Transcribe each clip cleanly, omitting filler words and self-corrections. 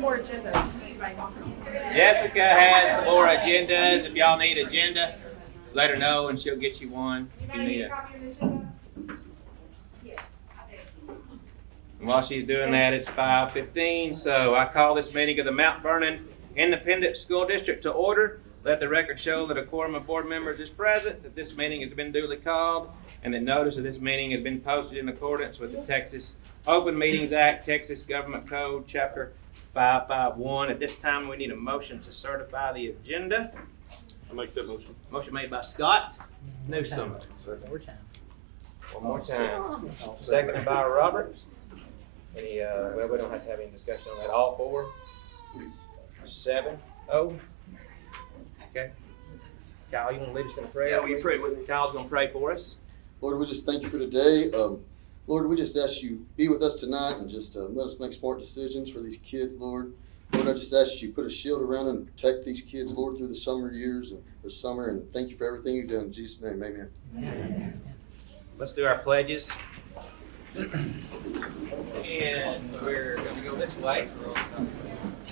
more agendas. Jessica has some more agendas. If y'all need agenda, let her know and she'll get you one. If you need it. And while she's doing that, it's 5:15. So I call this meeting of the Mount Vernon Independent School District to order. Let the record show that a quorum of board members is present, that this meeting has been duly called, and that notice of this meeting has been posted in accordance with the Texas Open Meetings Act, Texas Government Code, Chapter 551. At this time, we need a motion to certify the agenda. I make that motion. Motion made by Scott Newsom. One more time. Seconded by Robert. Any, well, we don't have to have any discussion on that. All four? 7-0. Okay. Kyle, you want to lead us in a prayer? Yeah, will you pray with me? Kyle's going to pray for us. Lord, we just thank you for today. Lord, we just ask you be with us tonight and just let us make smart decisions for these kids, Lord. Lord, I just ask you put a shield around them and protect these kids, Lord, through the summer years and the summer. And thank you for everything you've done. In Jesus' name, amen. Amen. Let's do our pledges. And we're going to go this way.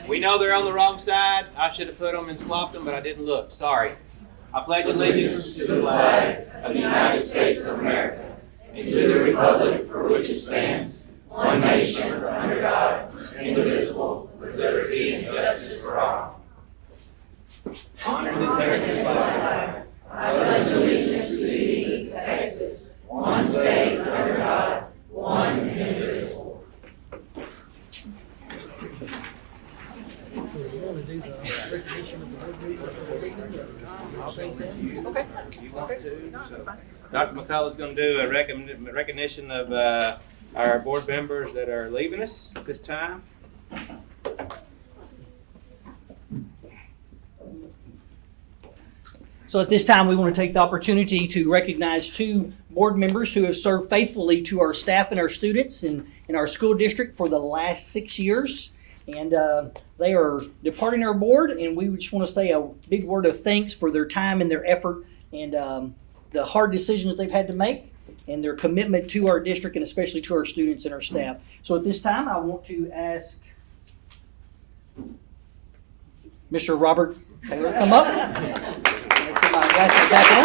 We know they're on the wrong side. I should have put them and swapped them, but I didn't look. Sorry. I pledge allegiance to the flag of the United States of America and to the republic for which it stands, one nation under God, indivisible, with liberty and justice for all. Honor the Texas flag. I pledge allegiance to thee, Texas, one state under God, one indivisible. Okay. Dr. McCullough's going to do a recognition of our board members that are leaving us this time. So at this time, we want to take the opportunity to recognize two board members who have served faithfully to our staff and our students in our school district for the last 6 years. And they are departing our board, and we just want to say a big word of thanks for their time and their effort and the hard decisions they've had to make and their commitment to our district and especially to our students and our staff. So at this time, I want to ask Mr. Robert Taylor to come up. Put my glasses back on.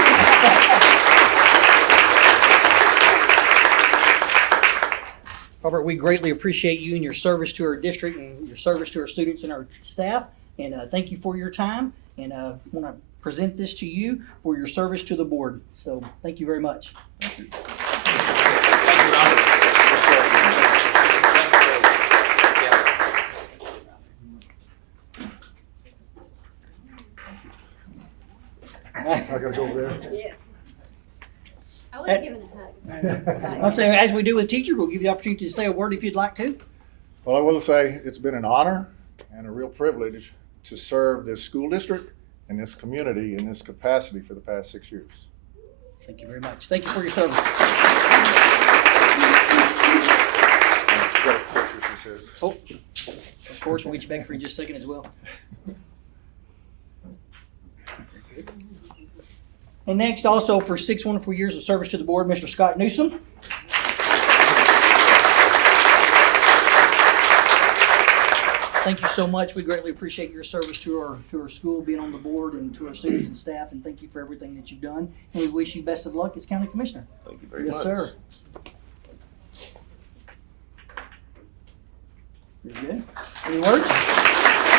Robert, we greatly appreciate you and your service to our district and your service to our students and our staff. And thank you for your time. And I want to present this to you for your service to the board. So thank you very much. Thank you, Robert. I gotta go over there. Yes. I would have given a hug. I'm saying, as we do with teachers, we'll give you the opportunity to say a word if you'd like to. Well, I will say it's been an honor and a real privilege to serve this school district and this community in this capacity for the past 6 years. Thank you very much. Thank you for your service. Oh, of course, we'll get you back for just a second as well. And next, also for 6 wonderful years of service to the board, Mr. Scott Newsom. Thank you so much. We greatly appreciate your service to our school, being on the board, and to our students and staff, and thank you for everything that you've done. And we wish you best of luck as county commissioner. Thank you very much. Yes, sir. You're good. Any words?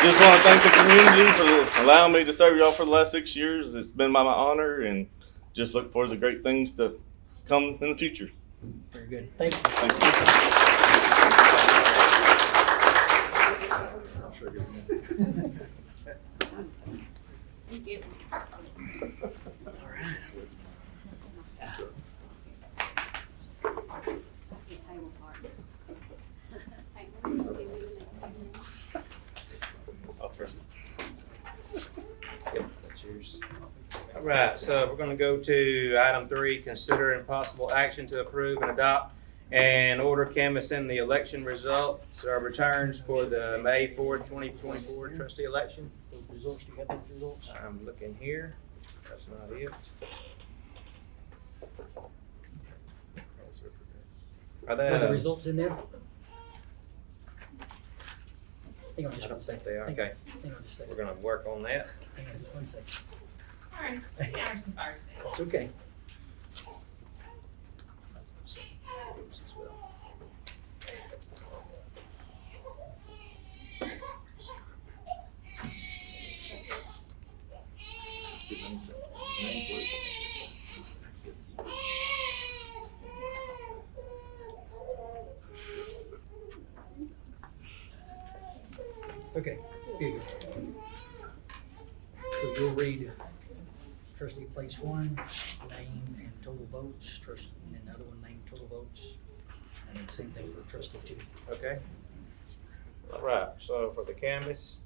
Just want to thank the community for allowing me to serve y'all for the last 6 years. It's been my honor, and just look forward to great things to come in the future. Very good. Thank you. Thank you. Thank you. All right, so we're going to go to item 3, consider impossible action to approve and adopt and order canvassing the election results or returns for the May 4th, 2024 trustee election. Those results, do you have those results? I'm looking here. That's not it. Are Are the they, results in there? Hang on I just don't one think second. they are. Hang- Okay, Hang on just a we're second. gonna work on that. Hang on just 1 second. Alright, cameras and fire station. It's okay. Okay, here you go. So you'll read trustee place one, name and total votes, trustee, and another one, name, total votes. And then same thing for trustee two. Okay. All right, so for the canvas,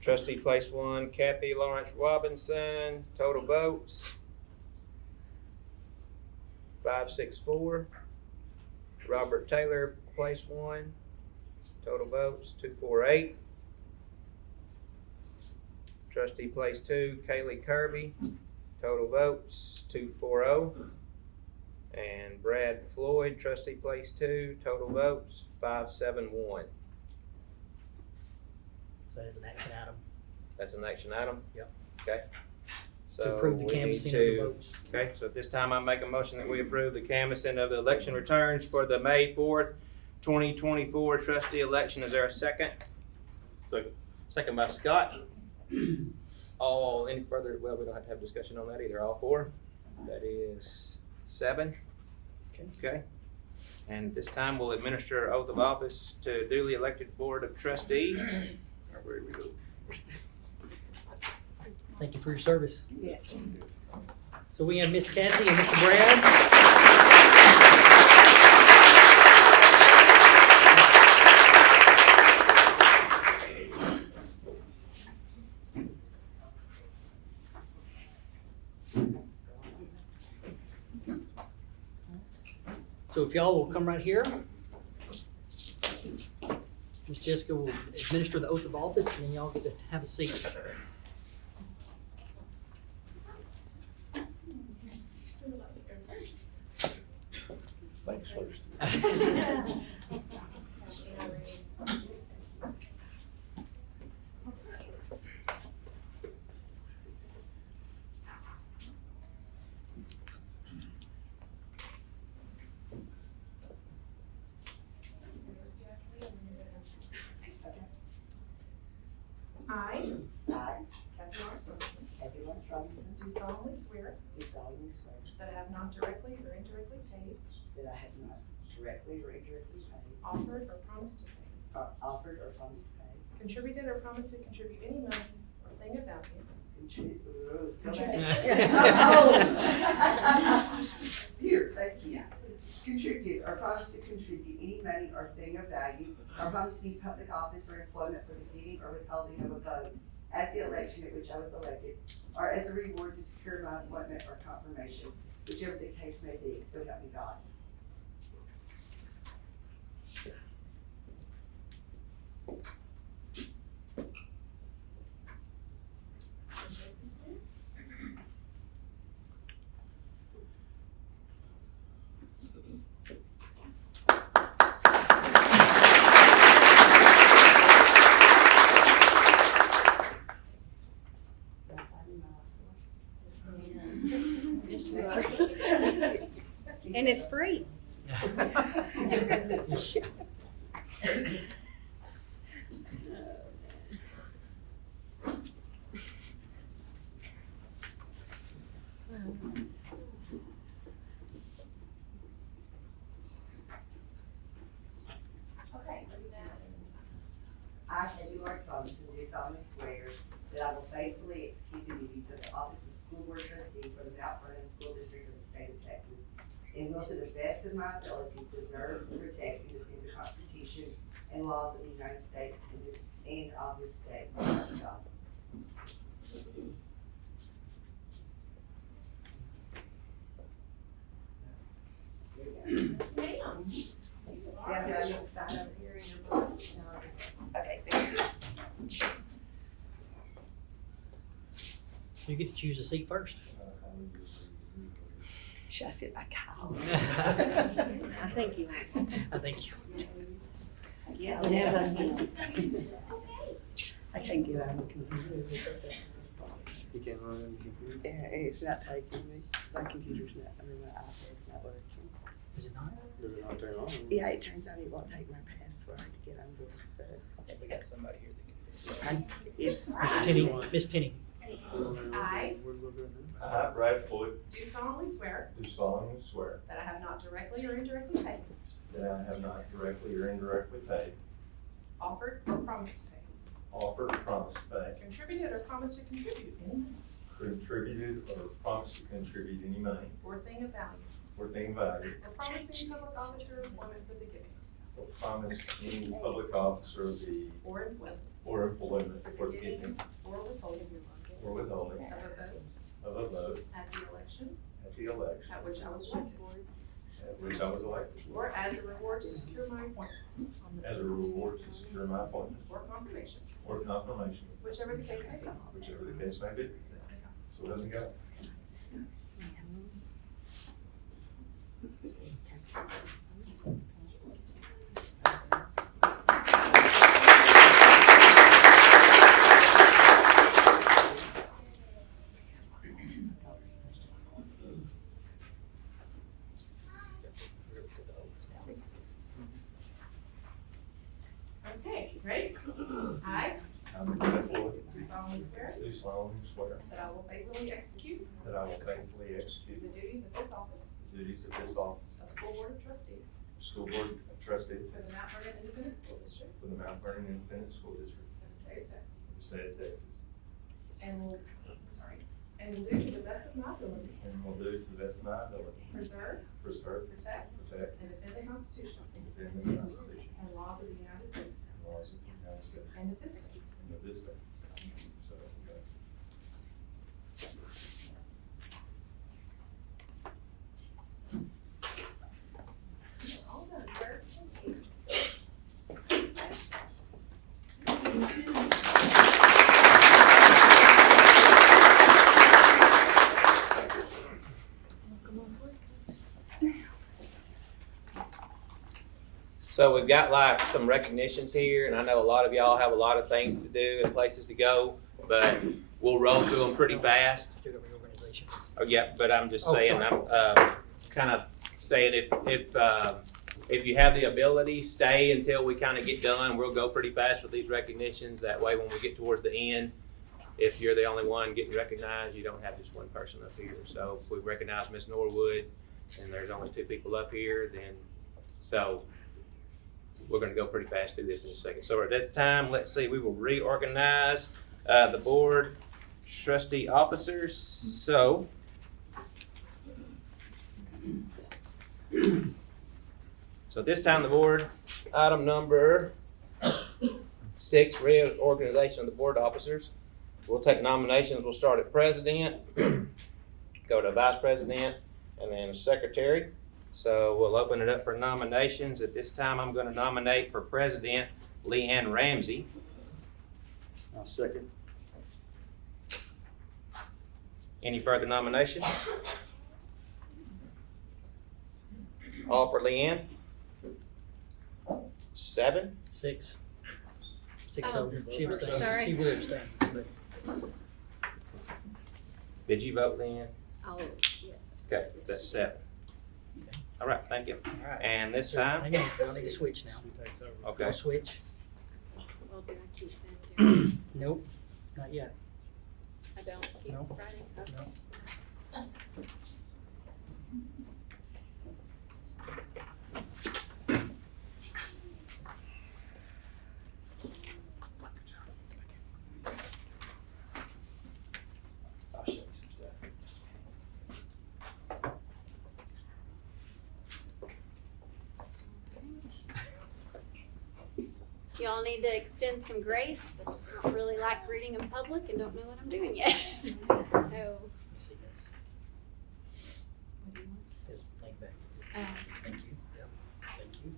trustee place one, Kathy Lawrence Robinson, total votes 564. Robert Taylor, place one, total votes 248. Trustee place two, Kaylee Kirby, total votes 240. And Brad Floyd, trustee place two, total votes 571. So that is an action item That's an action item? Yep. Okay. So to approve the we need canvassing of the to- votes. Okay, so at this time, I make a motion that we approve the canvassing of the election returns for the May 4th, 2024 trustee election. Is there a second? Second. Second by Scott. All, any further, well, we don't have to have discussion on that either. All four? That is 7. Okay. And this time, we'll administer oath of office to duly elected board of trustees. Where we go? Thank you for your service. Yeah. So we have Miss Kathy and Mr. Brad. So if y'all will come right here. Miss Jessica will administer the oath of office, and then y'all get to have a seat. I, I, Kathy Lawrence Wilson, Kathy Lawrence Robinson, do solemnly swear do solemnly swear that I have not directly or indirectly paid, that I have not directly or indirectly paid, offered, or promised to pay, or offered or promised to pay, contributed or promised to contribute any money or thing of value, Here, thank you. Contribute or promise to contribute any money or thing of value, or promise to be public office or employment for the giving or withholding of a vote at the election at which I was elected, or as a reward to secure my appointment or confirmation, whichever the case may be, so help me God. Yes, you are. And it's free. Okay, read that and sign. I, Kathy Lawrence Robinson, do solemnly swear that I will faithfully execute the duties of the office of school board trustee for the Mount Vernon School District of the state of Texas, and will to the best of my ability preserve, protect, and defend the Constitution and laws of the United States and of this state. So help me God. Ma'am. Yeah, do I need to sign over here in your book? No. Okay, thank you. You get to choose a seat first. Should I sit back house? I think you. I think you. Yeah. Yeah. You can't run on your computer? Yeah, it's not taking me. My computer's not, I mean, my iPad's not working. Is it not? Does it not turn on? Yeah, it turns out it won't take my password to get on the, We got somebody here it's, Miss Penny. I I, Brad Floyd, do solemnly swear do solemnly swear that I have not directly or indirectly paid, that I have not directly or indirectly paid, offered, or promised to pay, offered, promised to pay, contributed, or promised to contribute any money contributed, or promised to contribute any money or thing of value, or thing of value, or promised any public office or employment for the giving, or promised any public office or employment for for the the giving, giving or withholding or withholding of a vote of a vote at the election at the election at which I was elected, at which I was elected, or as a reward to secure my appointment, as a reward to secure my appointment or confirmation, or confirmation, whichever the case may be. whichever the case may be. So help me God. Okay, ready? I I, Brad Floyd, do solemnly swear do solemnly swear that I will faithfully execute that I will faithfully execute the duties of this office the duties of this office, of School Board of Trustee School Board Trustee for the Mount Vernon Independent School District for the Mount Vernon Independent School District of the state of Texas, of the state of Texas, and will do to the best of my ability and will do to the best of my ability preserve, preserve, protect, protect, and defend the Constitution and defend the Constitution and laws of the United States and laws of the United States and of this state. and of this state. So help me God. All done, sir. Thank you. So we've got like some recognitions here, and I know a lot of y'all have a lot of things to do and places to go, but we'll roll through them pretty fast. Student reorganization. Oh, yeah, but I'm just Oh, saying, sorry. I'm, kind of saying if you have the ability, stay until we kind of get done. We'll go pretty fast with these recognitions. That way, when we get towards the end, if you're the only one getting recognized, you don't have just one person up here. So if we recognize Miss Norwood, and there's only 2 people up here, then, so we're gonna go pretty fast through this in a second. So at this time, let's see, we will reorganize, the board trustee officers, so. So this time the board, item number 6, reorganization of the board officers. We'll take nominations, we'll start at president, go to vice president, and then secretary. So we'll open it up for nominations. At this time, I'm gonna nominate for president Leanne Ramsey. I'll second. Any further nominations? All for Leanne? 7? 6. 6 Oh, over. She abstained. sorry. She would abstain. But Did you vote, Leanne? Oh, yes. Okay, that's 7. All right, thank you. all right. And this So, time, hang on, I need to switch now. okay, I'll switch. Well, do I keep them doing? Nope, not yet. I don't keep No. writing? Okay. No. I'll show you some stuff. Y'all need to extend some grace. I don't really like reading in public and don't know what I'm doing yet. So, Let me see this. what do you want? This link back. Um, Thank you. Yep. Thank you.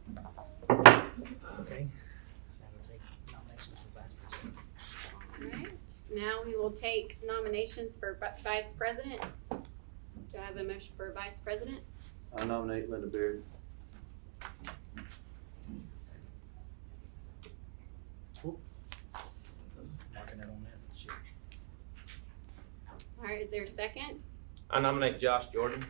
Okay. Now we'll take nominations for vice president. all right. Now we will take nominations for vice president. Do I have a motion for vice president? I nominate Linda Beard. Marking it on that. Is there a second? I nominate Josh Jordan.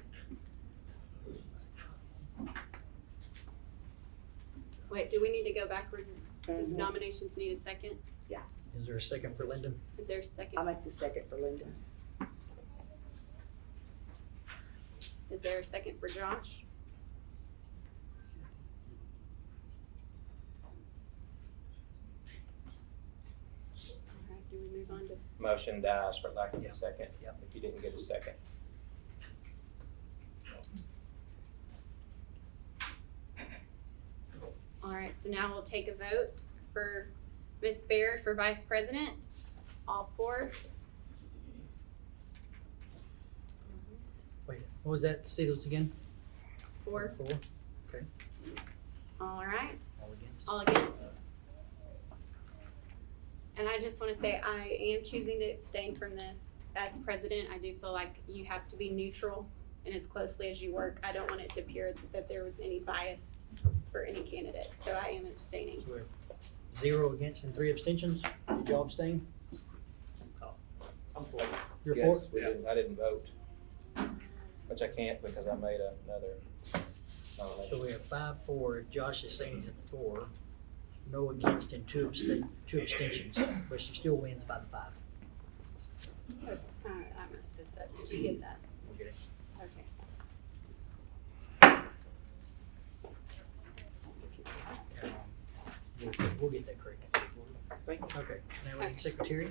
Wait, do we need to go backwards? Does Mhm. nominations need a second? Is there a second for Lyndon? Is there a second? I'll make the second for Linda. Is there a second for Josh? Alright, do we move on to, Motion dies for lack of Yeah. a second. Yep. If you didn't get a second. alright, so now we'll take a vote for Ms. Baird for vice president. All four? Wait, what was that? Say those again? Four. Four. Alright, All against? all against? And I just wanna say, I am choosing to abstain from this. As president, I do feel like you have to be neutral and as closely as you work. I don't want it to appear that there was any bias for any candidate, so I am abstaining. So we have 0 against and 3 abstentions. Did y'all abstain? I'm for. You're for? Yes, I didn't vote, which I can't because I made another nomination. So we have 5 for, Josh is saying he's at 4, no against and 2 abstentions, but she still wins by the 5. I messed this up. Did you get that? We'll get it. Okay. We'll get that correct. Thank you. Okay, now we need secretary.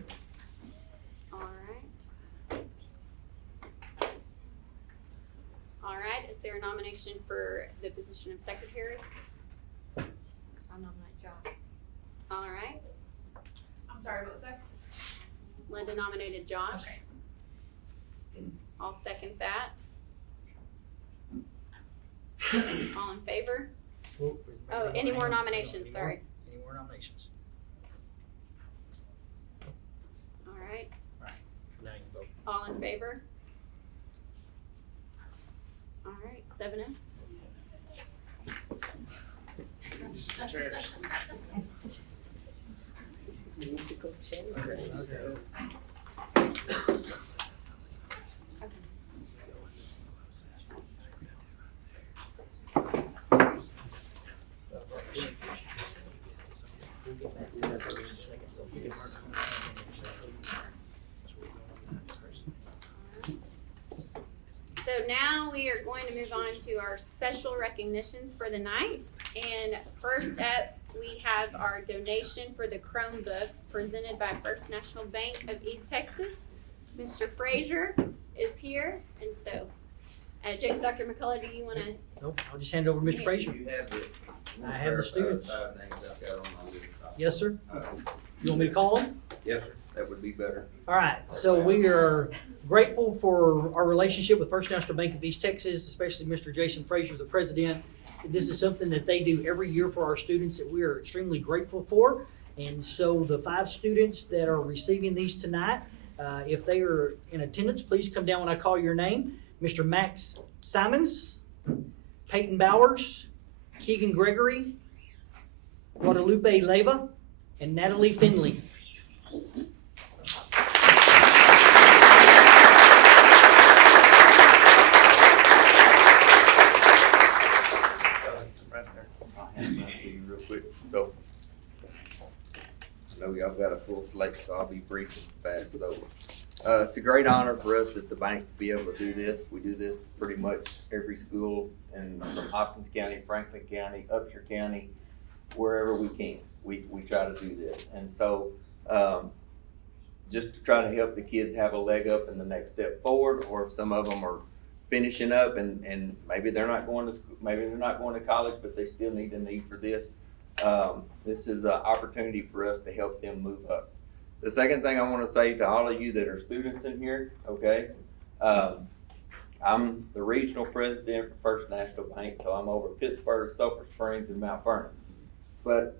Alright, is there a nomination for the position of secretary? I'll nominate Josh. Alright, I'm sorry, what was that? Linda nominated Josh. Okay. I'll second that. All in favor? Well, Oh, any more nominations, Any sorry. Any more nominations? Alright, Now you can vote. all in favor? Alright, 7-0. Musical chairs. Okay. So now we are going to move on to our special recognitions for the night. And first up, we have our donation for the Chromebooks presented by First National Bank of East Texas. Mr. Frazier is here, and so, Dr. McCullough, do you wanna? Nope, I'll just hand it over to Mr. Frazier. You have the. I have the students. Five names I've got on my list. Yes, sir. You want me to call them? Yes, sir, that would be better. All right, so we are grateful for our relationship with First National Bank of East Texas, especially Mr. Jason Frazier, the president. This is something that they do every year for our students that we are extremely grateful for. And so the 5 students that are receiving these tonight, if they are in attendance, please come down when I call your name. Mr. Max Simons, Peyton Bowers, Keegan Gregory, Guadalupe Leyva, and Natalie Finley. Right there. I'll hand that to you real quick. So, I know y'all got a full slate, so I'll be brief and fast. So, it's a great honor for us at the bank to be able to do this. We do this pretty much every school in from Hopkins County, Franklin County, Upshur County, wherever we can. We try to do this. And so, just to try to help the kids have a leg up in the next step forward, or if some of them are finishing up and maybe they're not going to school, maybe they're not going to college, but they still need a need for this. This is an opportunity for us to help them move up. The second thing I want to say to all of you that are students in here, okay, I'm the regional president for First National Bank, so I'm over Pittsburgh, Sulphur Springs, and Mount Vernon.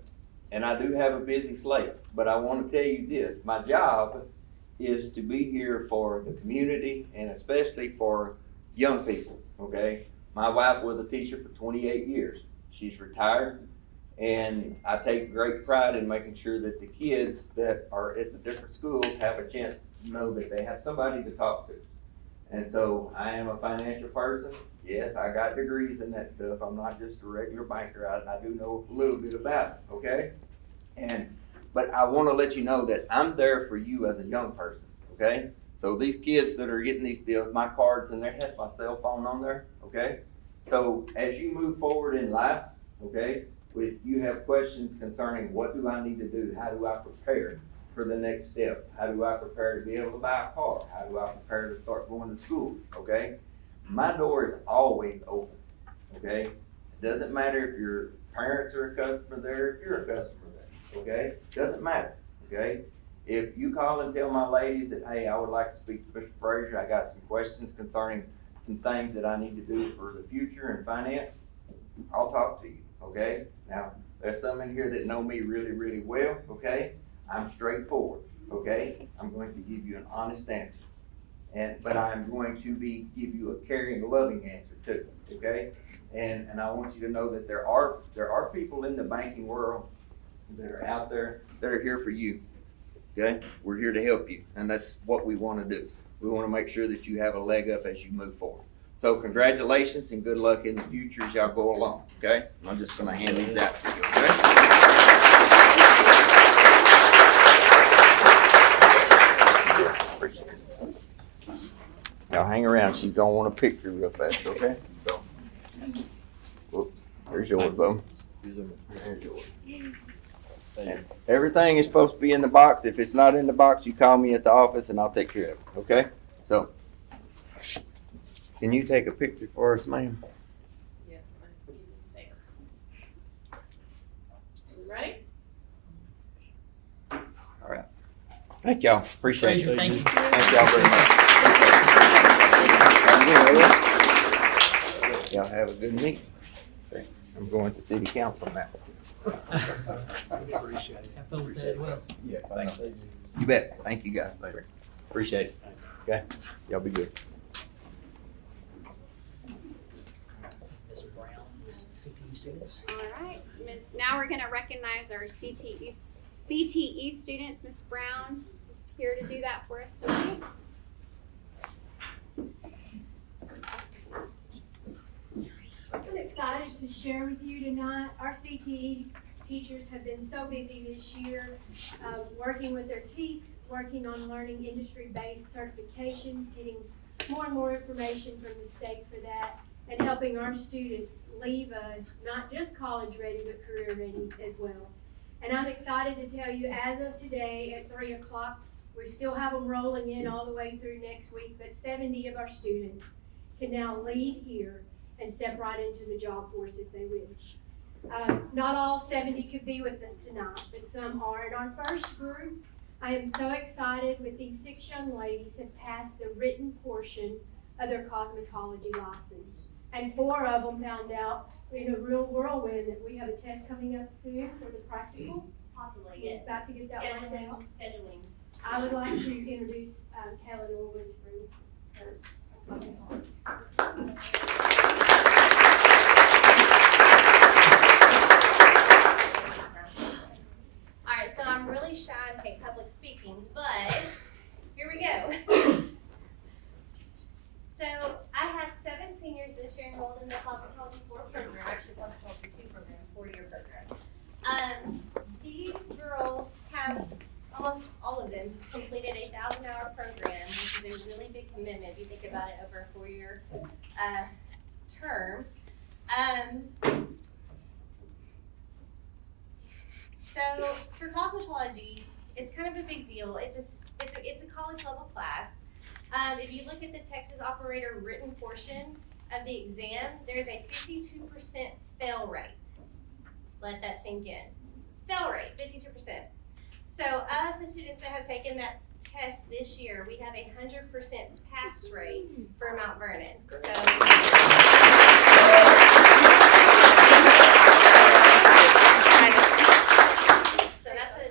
And I do have a busy slate, but I want to tell you this, my job is to be here for the community and especially for young people, okay? My wife was a teacher for 28 years. She's retired, and I take great pride in making sure that the kids that are at the different schools have a chance to know that they have somebody to talk to, And so I am a financial person. Yes, I got degrees in that stuff. I'm not just a regular banker. I do know a little bit about it, okay? But I wanna let you know that I'm there for you as a young person, okay? So these kids that are getting these deals, my cards in there, has my cell phone on there, okay? So as you move forward in life, okay, you have questions concerning what do I need to do? How do I prepare for the next step? How do I prepare to be able to buy a car? How do I prepare to start going to school, okay? My door is always open, okay? It doesn't matter if your parents are a customer there, if you're a customer there, okay? Doesn't matter, okay? If you call and tell my ladies that, hey, I would like to speak to Mr. Frazier, I got some questions concerning some things that I need to do for the future and finance, I'll talk to you, okay? Now, there's some in here that know me really, really well, okay? I'm straightforward, okay? I'm going to give you an honest answer. But I'm going to give you a caring, loving answer too, okay? And I want you to know that there are people in the banking world that are out there that are here for you, okay? We're here to help you, and that's what we wanna do. We wanna make sure that you have a leg up as you move forward. So congratulations and good luck in the future as y'all go along, okay? I'm just gonna hand these out to you, okay? Appreciate it. Now hang around, she's gonna want a picture real fast, okay? So, whoops, there's yours, Bo. There's yours. And everything is supposed to be in the box. If it's not in the box, you call me at the office and I'll take care of it, okay? So, can you take a picture for us, ma'am? Yes, I'm there. You ready? All right. Thank y'all, appreciate Frazier, it. thank you. Thank y'all very much. Y'all have a good meeting. I'm going to city council now. Have fun with that as well. Yeah, thanks. You bet. Thank you guys. Later. Appreciate it. Okay, y'all be good. Ms. Brown, CTE students. All right, now we're gonna recognize our CTE students. Ms. Brown is here to do that for us tonight. I'm excited to share with you tonight. Our CTE teachers have been so busy this year, working with their TEKs, working on learning industry-based certifications, getting more and more information from the state for that, and helping our students leave us not just college ready, but career ready as well. And I'm excited to tell you, as of today at 3 o'clock, we still have them rolling in all the way through next week, but 70 of our students can now leave here and step right into the job force if they wish. Not all 70 could be with us tonight, but some are. In our first group, I am so excited with these 6 young ladies have passed the written portion of their cosmetology license. And 4 of them found out in a real whirlwind that we have a test coming up soon for the practical. Possibly, We're yes. about to get that lined out. Scheduling. I would like to introduce Kelly Norwood to bring her. Alright, so I'm really shy in public speaking, but here we go. So I have 7 seniors this year enrolled in the Cosmetology 4 program, actually Cosmetology 2 program, 4-year program. These girls have, almost all of them, completed a 1,000-hour program, which is a really big commitment if you think about it over a 4-year term. So for cosmetology, it's kind of a big deal. It's a college level class. If you look at the Texas operator written portion of the exam, there's a 52% fail rate. Let that sink in. Fail rate, 52%. So of the students that have taken that test this year, we have a 100% pass rate for Mount Vernon. So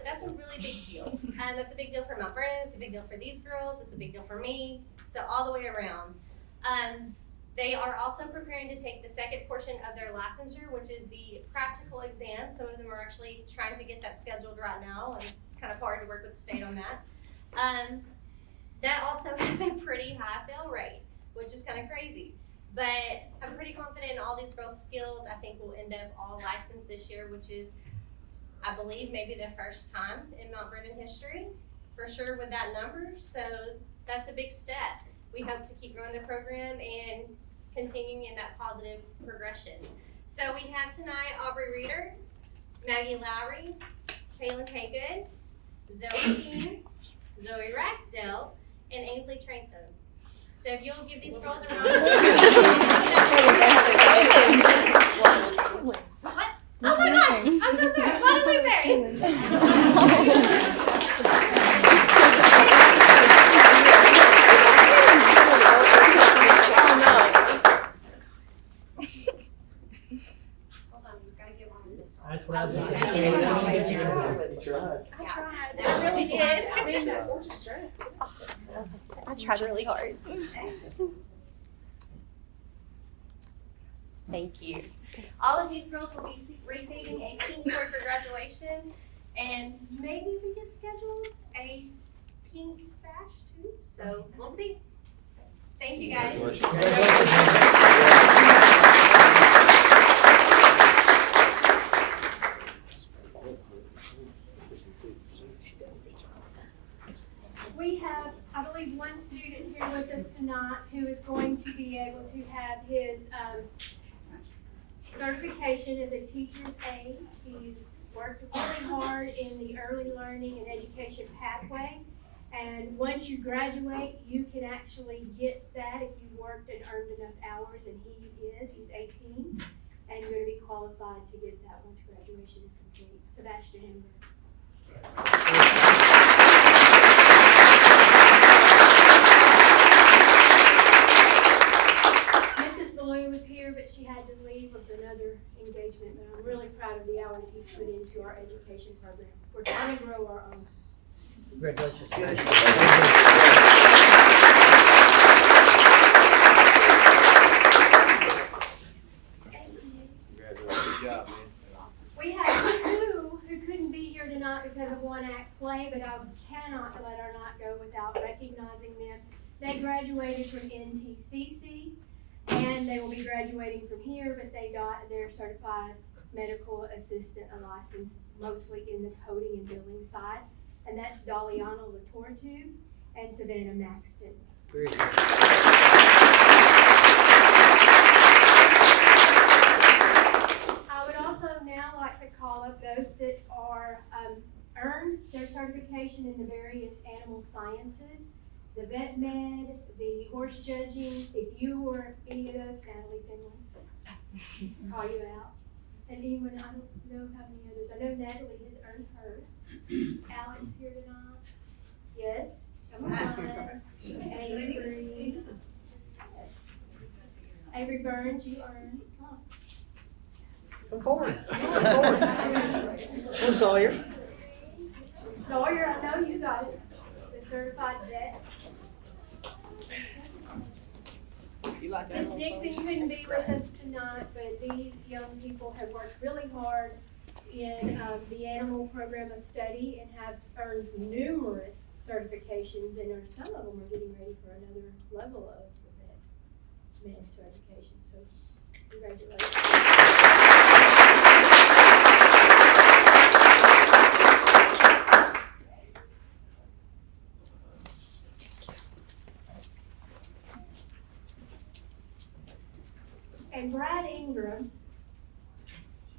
that's a really big deal. And that's a big deal for Mount Vernon, it's a big deal for these girls, it's a big deal for me, so all the way around. They are also preparing to take the second portion of their licensure, which is the practical exam. Some of them are actually trying to get that scheduled right now, and it's kind of hard to work with the state on that. That also has a pretty high fail rate. which is kind of crazy. But I'm pretty confident in all these girls' skills. I think we'll end up all licensed this year, which is, I believe, maybe the first time in Mount Vernon history, for sure with that number. So that's a big step. We hope to keep growing the program and continuing in that positive progression. So we have tonight Aubrey Reeder, Maggie Lowry, Kaylin Haygood, Zoe Keene, Zoe Raxdale, and Ainsley Trantham. So if you'll give these girls a round of What? Oh my gosh, I'm so sorry. What is That's what I was I tried. I really did. We're just stressed. I tried really hard. Thank you. All of these girls will be receiving a pink cord for graduation, and maybe we can schedule a pink sash too. So we'll see. Thank you guys. We have, I believe, one student here with us tonight who is going to be able to have his certification as a teacher's aide. He's worked really hard in the early learning and education pathway. And once you graduate, you can actually get that if you worked and earned enough hours, and he's 18, and going to be qualified to get that once graduation is complete. Sebastian Hamburg. Mrs. Ballou was here, but she had to leave with another engagement, but I'm really proud of the hours he's put into our education program. We're trying to grow our own. Congratulations. Good job, man. We have two who couldn't be here tonight because of one act play, but I cannot let our night go without recognizing them. They graduated from NTCC, and they will be graduating from here, but they got their certified medical assistant, a license mostly in the coding and billing side. And that's Daliana Latortu and Savannah Maxton. Very good. I would also now like to call up those that are earned their certification in the various animal sciences, the vet med, the horse judging. If you were any of those, Natalie Finley, call you out. And anyone, I don't know how many others. I know Natalie has earned hers. Is Alex here tonight? Yes. Come on. Avery. Avery Burns, you earned. Come forward. Come forward. Who Sawyer? Sawyer, I know you got it. The certified vet. Miss Dixon couldn't be with us tonight, but these young people have worked really hard in the animal program of study and have earned numerous certifications, and some of them are getting ready for another level of the vet med certification. So congratulations. And Brad Ingram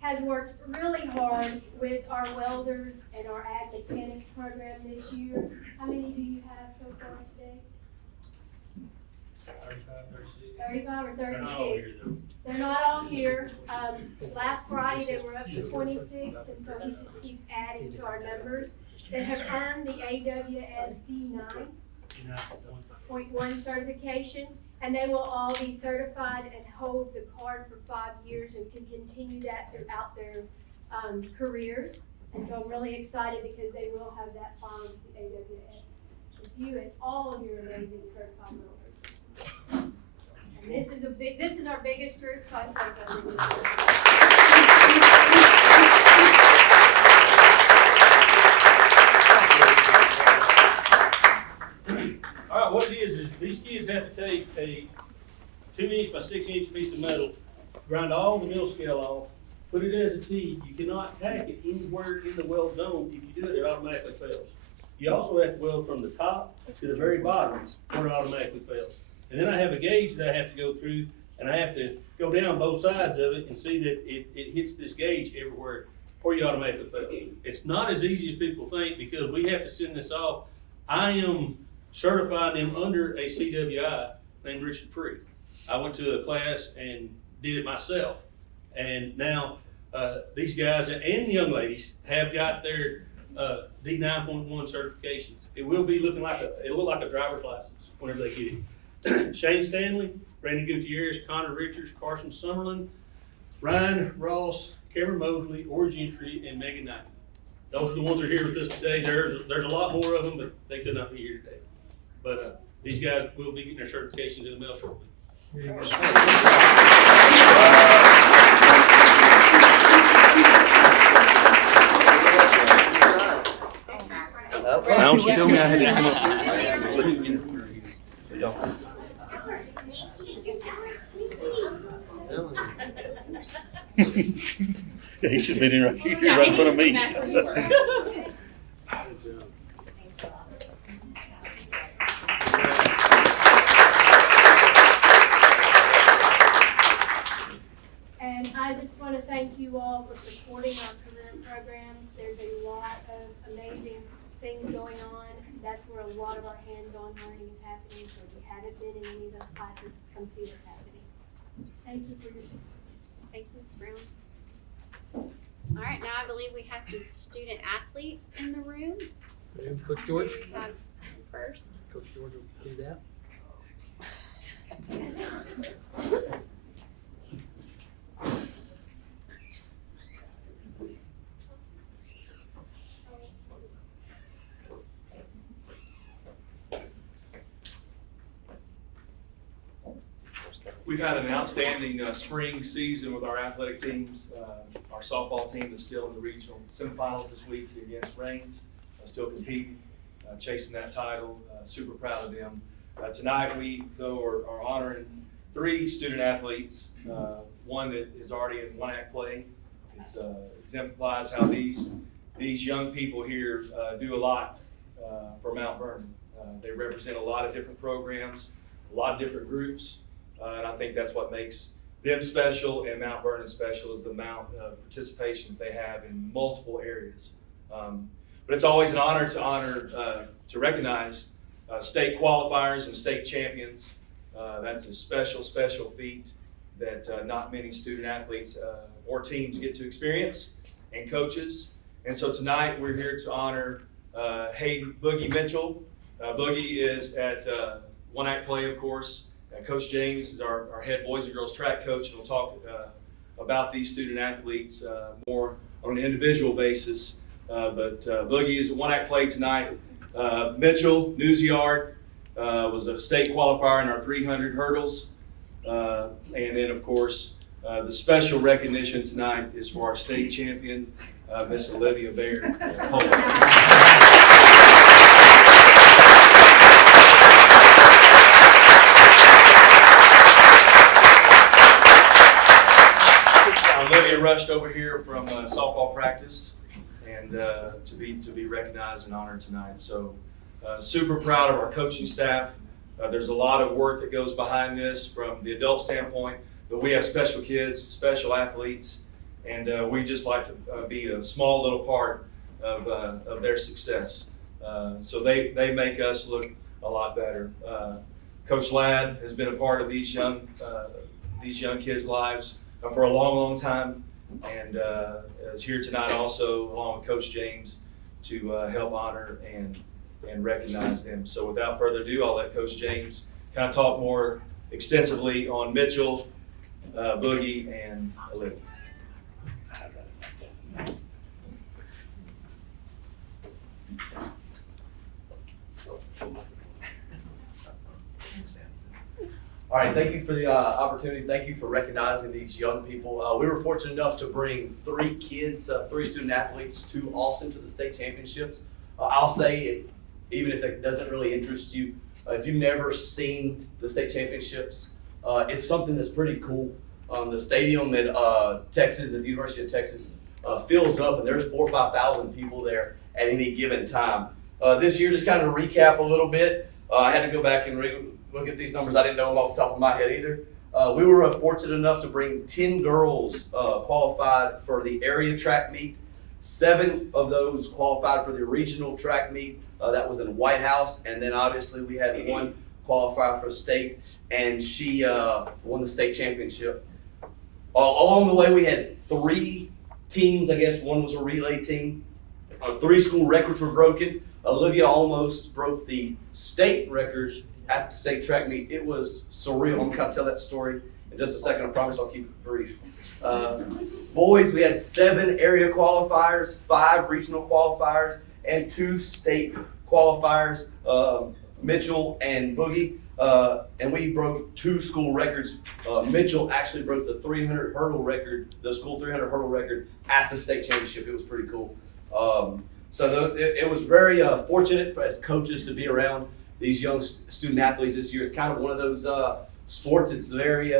has worked really hard with our welders and our ag mechanics program this year. How many do you have so far today? 35 or 36. They're not all here. Last Friday they were up to 26, and so he just keeps adding to our numbers that have earned the AWSD 9.1 certification. And they will all be certified and hold the card for 5 years and can continue that throughout their careers. And so I'm really excited because they will have that following the AWS with you and all of your amazing certified welders. And this is our biggest group, so I say All right, what it is these kids have to take a 2-inch by 6-inch piece of metal, grind all the mill scale off, put it as a T. You cannot tack it anywhere in the weld zone. If you do it, it automatically fails. You also have to weld from the top to the very bottom, or it automatically fails. And then I have a gauge that I have to go through, and I have to go down both sides of it and see that it hits this gauge everywhere, or you automatically fail. It's not as easy as people think, because we have to send this off. I am certifying them under a CWI named Richard Pree. I went to a class and did it myself. And now, these guys and young ladies have got their, D9.1 certifications. It will be looking like it'll look like a driver's license whenever they get it. Shane Stanley, Brandon Gutierrez, Connor Richards, Carson Summerlin, Ryan Ross, Cameron Mosley, Ori Gentry, and Megan Knight. Those are the ones that are here with us today. There's a lot more of them, but they could not be here today. But, these guys will be getting their certifications in the mail shortly. Now she told me I had to come up. He should have been in right here, right in front of me. And I just want to thank you all for supporting our career programs. There's a lot of amazing things going on. That's where a lot of our hands-on learning is happening. So if you haven't been in any of those classes, come see what's happening. Thank you for your support. Thank you, Ms. Brown. All right, now I believe we have some student athletes in the room. Coach George? First. Coach George will do that. We've had an outstanding spring season with our athletic teams. Our softball team is still in the regional semifinals this week against Rains, still competing, chasing that title. Super proud of them. Tonight we, though, are honoring 3 student athletes. One that is already in one-act play. It exemplifies how these young people here do a lot for Mount Vernon. They represent a lot of different programs, a lot of different groups. And I think that's what makes them special and Mount Vernon special, is the amount of participation that they have in multiple areas. But it's always an honor to recognize state qualifiers and state champions. That's a special feat that not many student athletes or teams get to experience, and coaches. And so tonight we're here to honor Hayden Boogie Mitchell. Boogie is at one-act play, of course. Coach James is our head boys and girls track coach, and we'll talk about these student athletes more on an individual basis. But Boogie is a one-act play tonight. Mitchell Newsyard was a state qualifier in our 300 hurdles. And then, of course, the special recognition tonight is for our state champion, Miss Olivia Baird. Olivia rushed over here from softball practice, and to be recognized and honored tonight. So super proud of our coaching staff. There's a lot of work that goes behind this from the adult standpoint, but we have special kids, special athletes, and we just like to be a small little part of their success. So they make us look a lot better. Coach Ladd has been a part of these young kids' lives for a long time, and is here tonight also along with Coach James to help honor and recognize them. So without further ado, I'll let Coach James kind of talk more extensively on Mitchell, Boogie, and Olivia. All right, thank you for the opportunity. Thank you for recognizing these young people. We were fortunate enough to bring 3 kids, 3 student athletes to Austin to the state championships. I'll say, even if it doesn't really interest you, if you've never seen the state championships, It's something that's pretty cool. The stadium at Texas, at the University of Texas, fills up, and there's 4,000 or 5,000 people there at any given time. This year, just kind of recap a little bit. I had to go back and look at these numbers. I didn't know them off the top of my head either. We were fortunate enough to bring 10 girls qualified for the area track meet. 7 of those qualified for the regional track meet. That was in White House, and then obviously we had 1 qualify for state, and she won the state championship. Along the way, we had 3 teams. I guess 1 was a relay team. 3 school records were broken. Olivia almost broke the state record at the state track meet. It was surreal. I'm going to tell that story in just a second. I promise I'll keep it brief. Boys, we had 7 area qualifiers, 5 regional qualifiers, and 2 state qualifiers, Mitchell and Boogie. And we broke 2 school records. Mitchell actually broke the 300 hurdle record, the school 300 hurdle record at the state championship. It was pretty cool. It was very fortunate for as coaches to be around these young student athletes this year. It's kind of one of those sports. It's very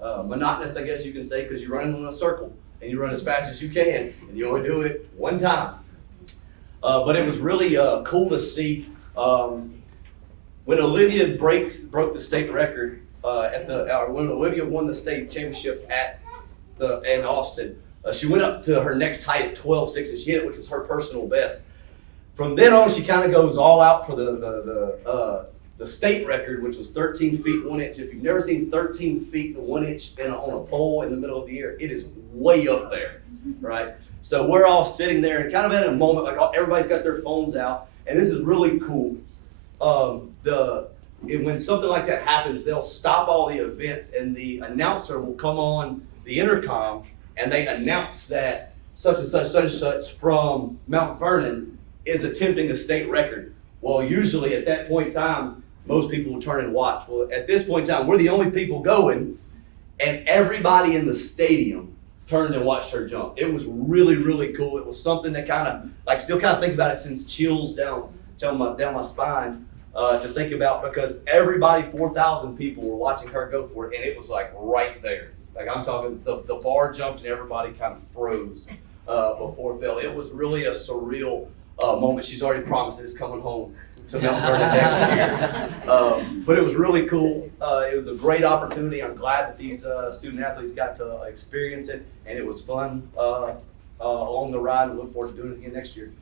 monotonous, I guess you can say, because you run in a circle and you run as fast as you can, and you only do it one time. But it was really cool to see when Olivia broke the state record when Olivia won the state championship in Austin. She went up to her next height at 12.6 and she hit it, which was her personal best. From then on, she kind of goes all out for the state record, which was 13 feet 1 inch. If you've never seen 13 feet 1 inch on a pole in the middle of the year, it is way up there, right? So we're all sitting there and kind of at a moment, like everybody's got their phones out, and this is really cool. When something like that happens, they'll stop all the events and the announcer will come on the intercom and they announce that such and such from Mount Vernon is attempting a state record. Well, usually at that point in time, most people will turn and watch. Well, at this point in time, we're the only people going, and everybody in the stadium turned and watched her jump. It was really, really cool. It was something that still think about it, sends chills down my spine to think about, because everybody, 4,000 people were watching her go for it, and it was like right there. Like I'm talking, the bar jumped and everybody kind of froze before it fell. It was really a surreal moment. She's already promised that it's coming home to Mount Vernon next year. But it was really cool. It was a great opportunity. I'm glad that these student athletes got to experience it, and it was fun along the ride. We look forward to doing it again next year.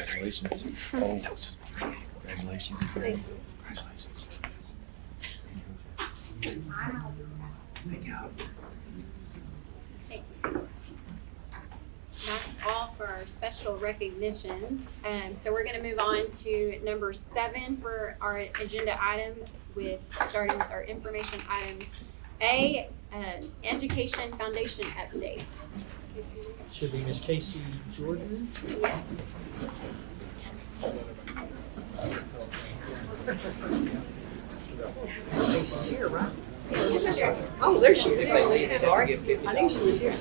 Congratulations. Oh, that was just congratulations. Congratulations. That's all for our special recognitions. So we're going to move on to number 7 for our agenda item, starting with our information item A, Education Foundation update. Should be Miss Casey Jordan. Yes. She's here, right? Oh, there she is. Sorry. I knew she was here.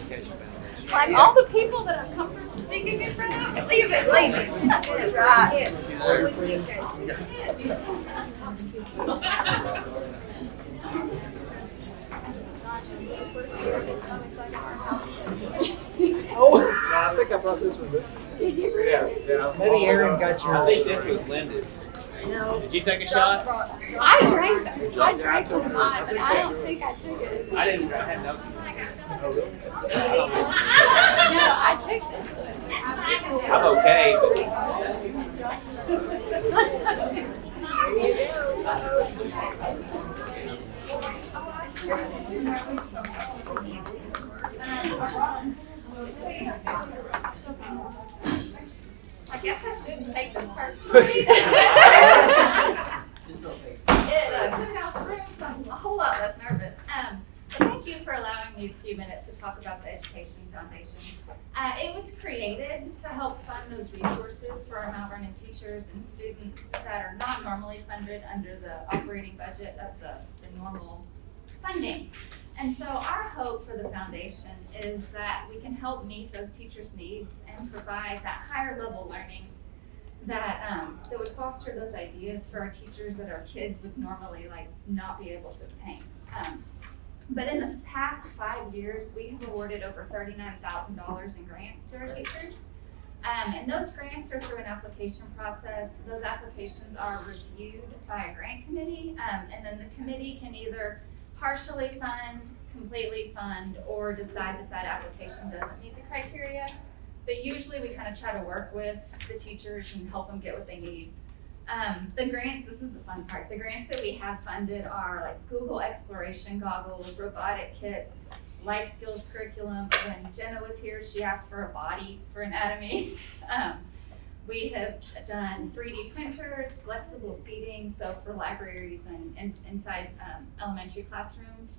Like all the people that I'm comfortable speaking in front of, leave it. That's right. Oh, I think I brought this one. Did you really? Yeah. Maybe Aaron got yours. I think this was Linda's. No. Did you take a shot? I drank one of mine, but I don't think I took it. I didn't. I had no. No, I took this one. I'm okay, I guess I should take this personally. It put it out the room, so I'm a whole lot less nervous. Thank you for allowing need a few minutes to talk about the Education Foundation. It was created to help fund those resources for our Mount Vernon teachers and students that are not normally funded under the operating budget of the normal funding. And so our hope for the foundation is that we can help meet those teachers' needs and provide that higher level learning that would foster those ideas for our teachers that our kids would normally not be able to obtain. But in the past 5 years, we have awarded over $39,000 in grants to our teachers. And those grants are through an application process. Those applications are reviewed by a grant committee, and then the committee can either partially fund, completely fund, or decide that application doesn't meet the criteria. But usually we kind of try to work with the teachers and help them get what they need. The grants, this is the fun part, the grants that we have funded are like Google Exploration goggles, robotic kits, life skills curriculum. When Jenna was here, she asked for a body for anatomy. We have done 3D printers, flexible seating, so for libraries and inside elementary classrooms.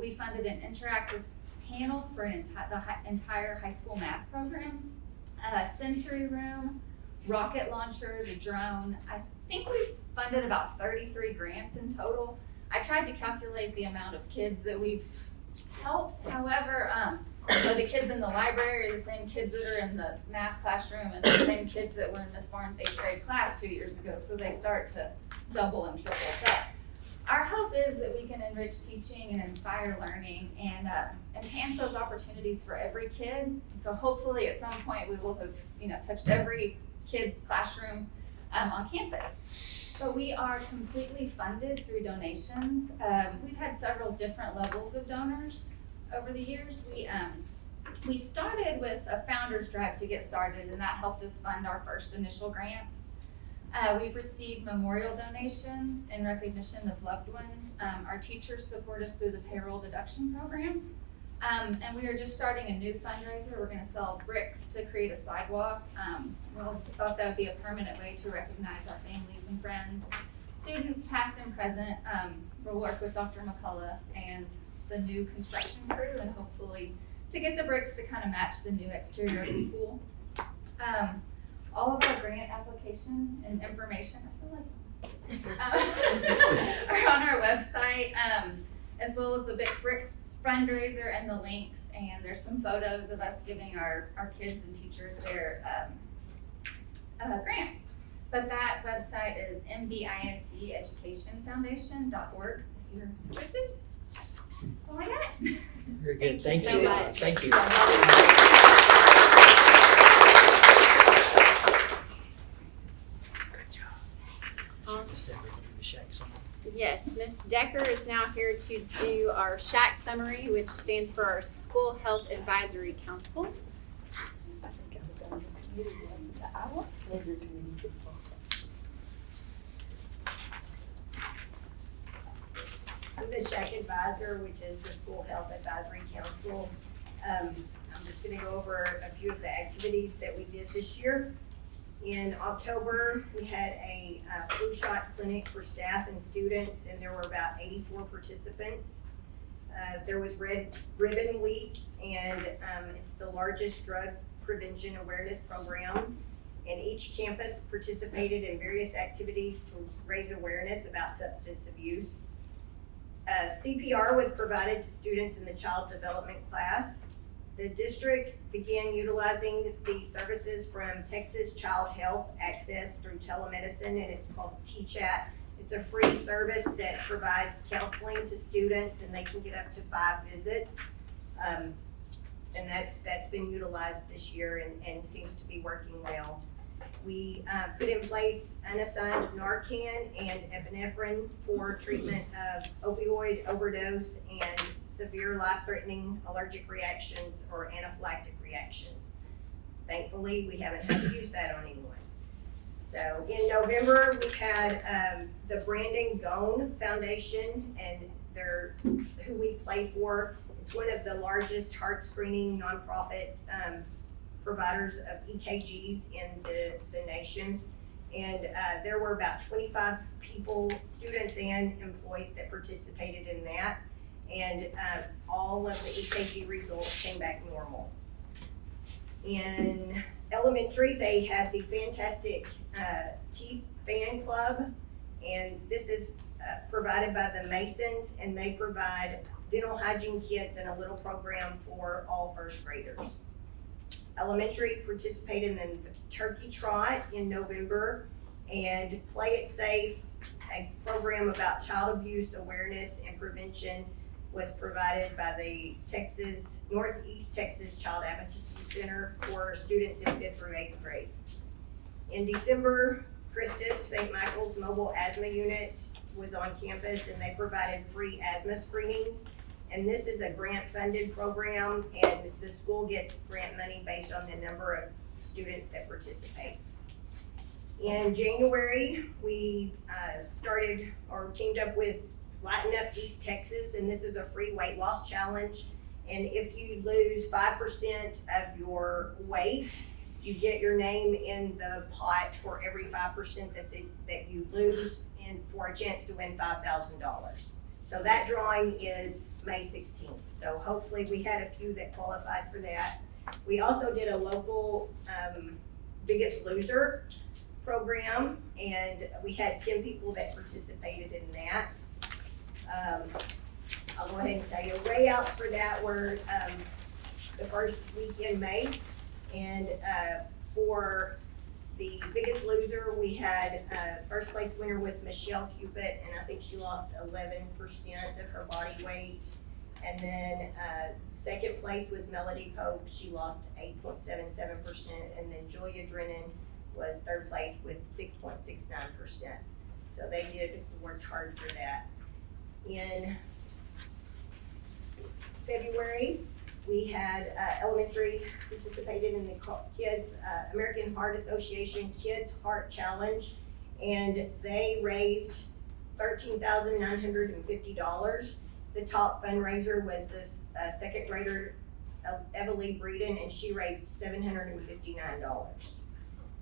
We funded an interactive panel for the entire high school math program, a sensory room, rocket launchers, a drone. I think we've funded about 33 grants in total. I tried to calculate the amount of kids that we've helped. However, so the kids in the library are the same kids that are in the math classroom and the same kids that were in Miss Barnes' 8th grade class 2 years ago, so they start to double and triple. But our hope is that we can enrich teaching and inspire learning and enhance those opportunities for every kid. And so hopefully at some point we will have touched every kid classroom on campus. But we are completely funded through donations. We've had several different levels of donors over the years. We started with a founder's drive to get started, and that helped us fund our first initial grants. We've received memorial donations in recognition of loved ones. Our teachers support us through the payroll deduction program. And we are just starting a new fundraiser. We're going to sell bricks to create a sidewalk. We thought that would be a permanent way to recognize our families and friends. Students past and present, we'll work with Dr. McCullough and the new construction crew and hopefully to get the bricks to kind of match the new exterior of the school. All of our grant application and information, I feel like, are on our website, as well as the Big Brick fundraiser and the links, and there's some photos of us giving our kids and teachers their grants. But that website is mvisdeducationfoundation.org if you're interested. That's all I got. Very good. Thank you so much. Thank you. Yes, Ms. Decker is now here to do our SHAC summary, which stands for our School Health Advisory Council. I'm the SHAC advisor, which is the School Health Advisory Council. I'm just gonna go over a few of the activities that we did this year. In October, we had a flu shot clinic for staff and students, and there were about 84 participants. There was Red Ribbon Week, and it's the largest drug prevention awareness program. And each campus participated in various activities to raise awareness about substance abuse. CPR was provided to students in the child development class. The district began utilizing the services from Texas Child Health Access through telemedicine, and it's called T-Chat. It's a free service that provides counseling to students, and they can get up to 5 visits. And that's been utilized this year and seems to be working well. We put in place unassigned Narcan and epinephrine for treatment of opioid overdose and severe life-threatening allergic reactions or anaphylactic reactions. Thankfully, we haven't had to use that on anyone. So in November, we had the Brandon Gone Foundation, and they're who we play for. It's one of the largest heart screening nonprofit providers of EKGs in the nation. And there were about 25 people, students and employees that participated in that. and all of the EKG results came back normal. In elementary, they had the fantastic teeth fan club, and this is provided by the Masons, and they provide dental hygiene kits and a little program for all first graders. Elementary participated in the turkey trot in November, and Play It Safe, a program about child abuse awareness and prevention, was provided by the Northeast Texas Child Advocacy Center for students in 5th through 8th grade. In December, Christus St. Michael's Mobile Asthma Unit was on campus, and they provided free asthma screenings. And this is a grant-funded program, and the school gets grant money based on the number of students that participate. In January, we started or teamed up with Lighten Up East Texas, and this is a free weight loss challenge. And if you lose 5% of your weight, you get your name in the pot for every 5% that you lose, and for a chance to win $5,000. So that drawing is May 16th. So hopefully we had a few that qualified for that. We also did a local Biggest Loser program, and we had 10 people that participated in that. I'll go ahead and tell you, layouts for that were the first week in May, and for the Biggest Loser, we had first place winner was Michelle Cupid, and I think she lost 11% of her body weight. And then second place was Melody Pope, she lost 8.77%, and then Julia Drennan was third place with 6.69%. So they worked hard for that. In February, we had elementary participated in the Kids American Heart Association Kids Heart Challenge, and they raised $13,950. The top fundraiser was this second grader, Evalie Breeden, and she raised $759.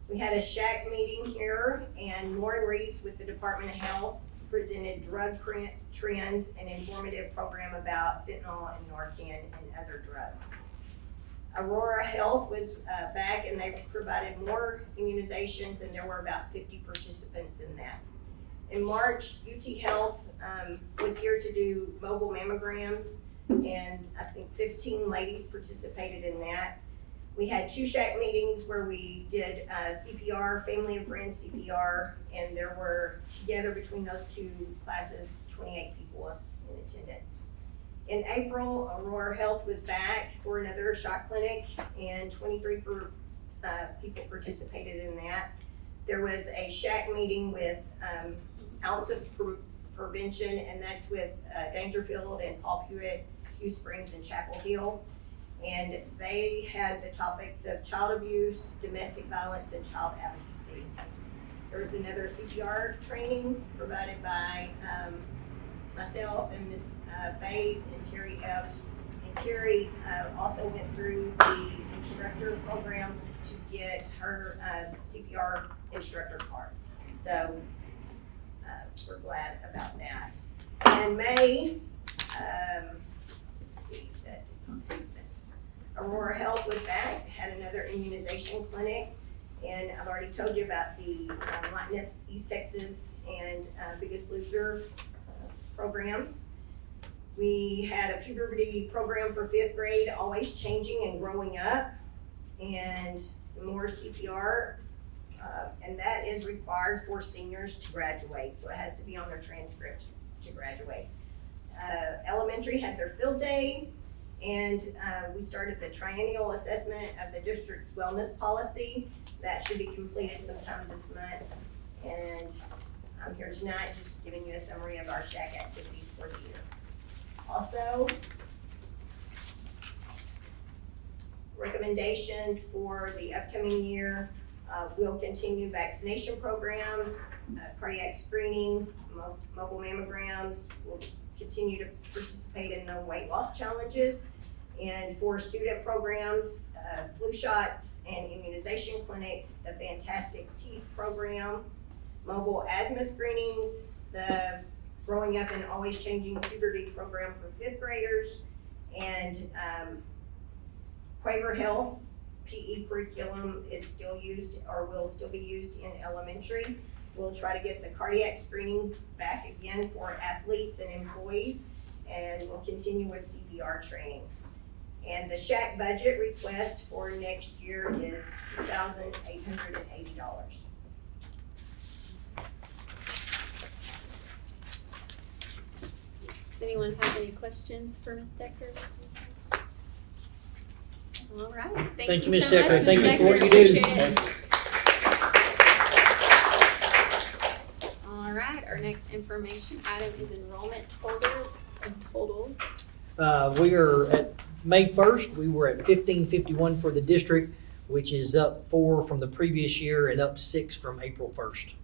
We had a SHAC meeting here, and Lauren Reeves with the Department of Health presented drug trends and informative program about fentanyl and Narcan and other drugs. Aurora Health was back, and they provided more immunizations, and there were about 50 participants in that. In March, UT Health was here to do mobile mammograms, and I think 15 ladies participated in that. We had 2 SHAC meetings where we did CPR, family and friends CPR, and there were, together between those 2 classes, 28 people in attendance. In April, Aurora Health was back for another shot clinic, and 23 people participated in that. There was a SHAC meeting with Ounce of Prevention, and that's with Dangerfield and Paul Hewitt, Hugh Springs, and Chapel Hill. And they had the topics of child abuse, domestic violence, and child advocacy. There was another CPR training provided by myself and Ms. Bays and Terry Epps. And Terry also went through the instructor program to get her CPR instructor card. So we're glad about that. In May, Aurora Health was back, had another immunization clinic, and I've already told you about the Lighten Up East Texas and Biggest Loser programs. We had a puberty program for 5th grade, Always Changing and Growing Up, and some more CPR, and that is required for seniors to graduate, so it has to be on their transcript to graduate. Elementary had their field day, and we started the triennial assessment of the district's wellness policy. That should be completed sometime this month. And I'm here tonight just giving you a summary of our SHAC activities for the year. Also, recommendations for the upcoming year. We'll continue vaccination programs, cardiac screening, mobile mammograms. We'll continue to participate in the weight loss challenges, and for student programs, flu shots and immunization clinics, the fantastic teeth program, mobile asthma screenings, the growing up and always changing puberty program for fifth graders, and Quaver Health PE curriculum is still used or will still be used in elementary. We'll try to get the cardiac screenings back again for athletes and employees, and we'll continue with CPR training. And the shack budget request for next year is $2,880. Does anyone have any questions for Ms. Decker? All right. Thank you, Ms. Ms. Decker. Thank you for what you do. Appreciate it. All right, our next information item is enrollment totals. We are at May 1st, we were at 1551 for the district, which is up 4 from the previous year and up 6 from April 1st.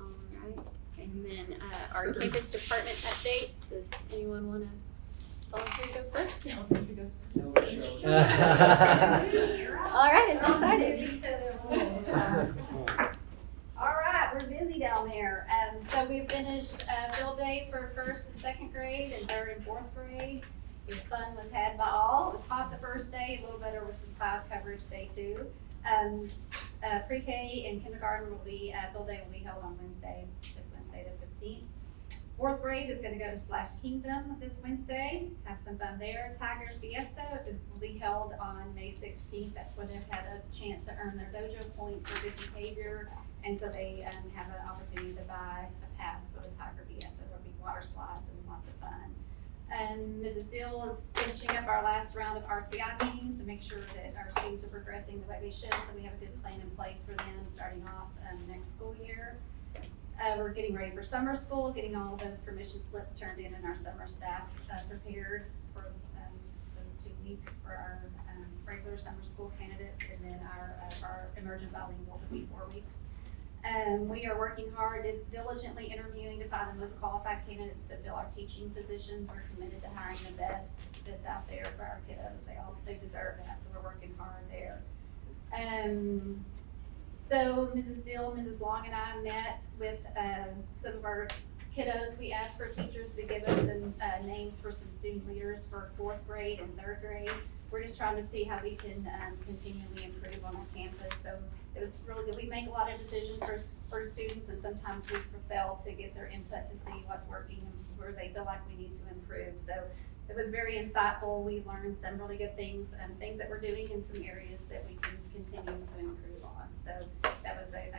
All right, and then our campus department updates. Does anyone want to volunteer to go first? All right, it's exciting. All right, we're busy down there. So we finished field day for first and second grade and third and fourth grade. The fun was had by all. It was hot the first day, a little better with some cloud coverage day two. Pre-K and kindergarten will be, field day will be held on Wednesday, this Wednesday the 15th. Fourth grade is gonna go to Splash Kingdom this Wednesday, have some fun there. Tiger Fiesta will be held on May 16th. That's when they've had a chance to earn their dojo points for good behavior. And so they have an opportunity to buy a pass for the Tiger Fiesta. There'll be water slides and lots of fun. And Mrs. Steele is finishing up our last round of RTI meetings to make sure that our students are progressing the way they should. So we have a good plan in place for them starting off next school year. We're getting ready for summer school, getting all of those permission slips turned in and our summer staff prepared for those 2 weeks for our regular summer school candidates, and then our emergent bilinguals will be 4 weeks. We are working hard, diligently interviewing to find the most qualified candidates to fill our teaching positions. We're committed to hiring the best that's out there for our kiddos. They deserve that, so we're working hard there. So Mrs. Dill, Mrs. Long, and I met with some of our kiddos. We asked for teachers to give us some names for some student leaders for fourth grade and third grade. We're just trying to see how we can continually improve on our campus. So it was really good. We make a lot of decisions for students, and sometimes we fail to get their input to see what's working and where they feel like we need to improve. So it was very insightful. We learned some really good things and things that we're doing in some areas that we can continue to improve on. So that was I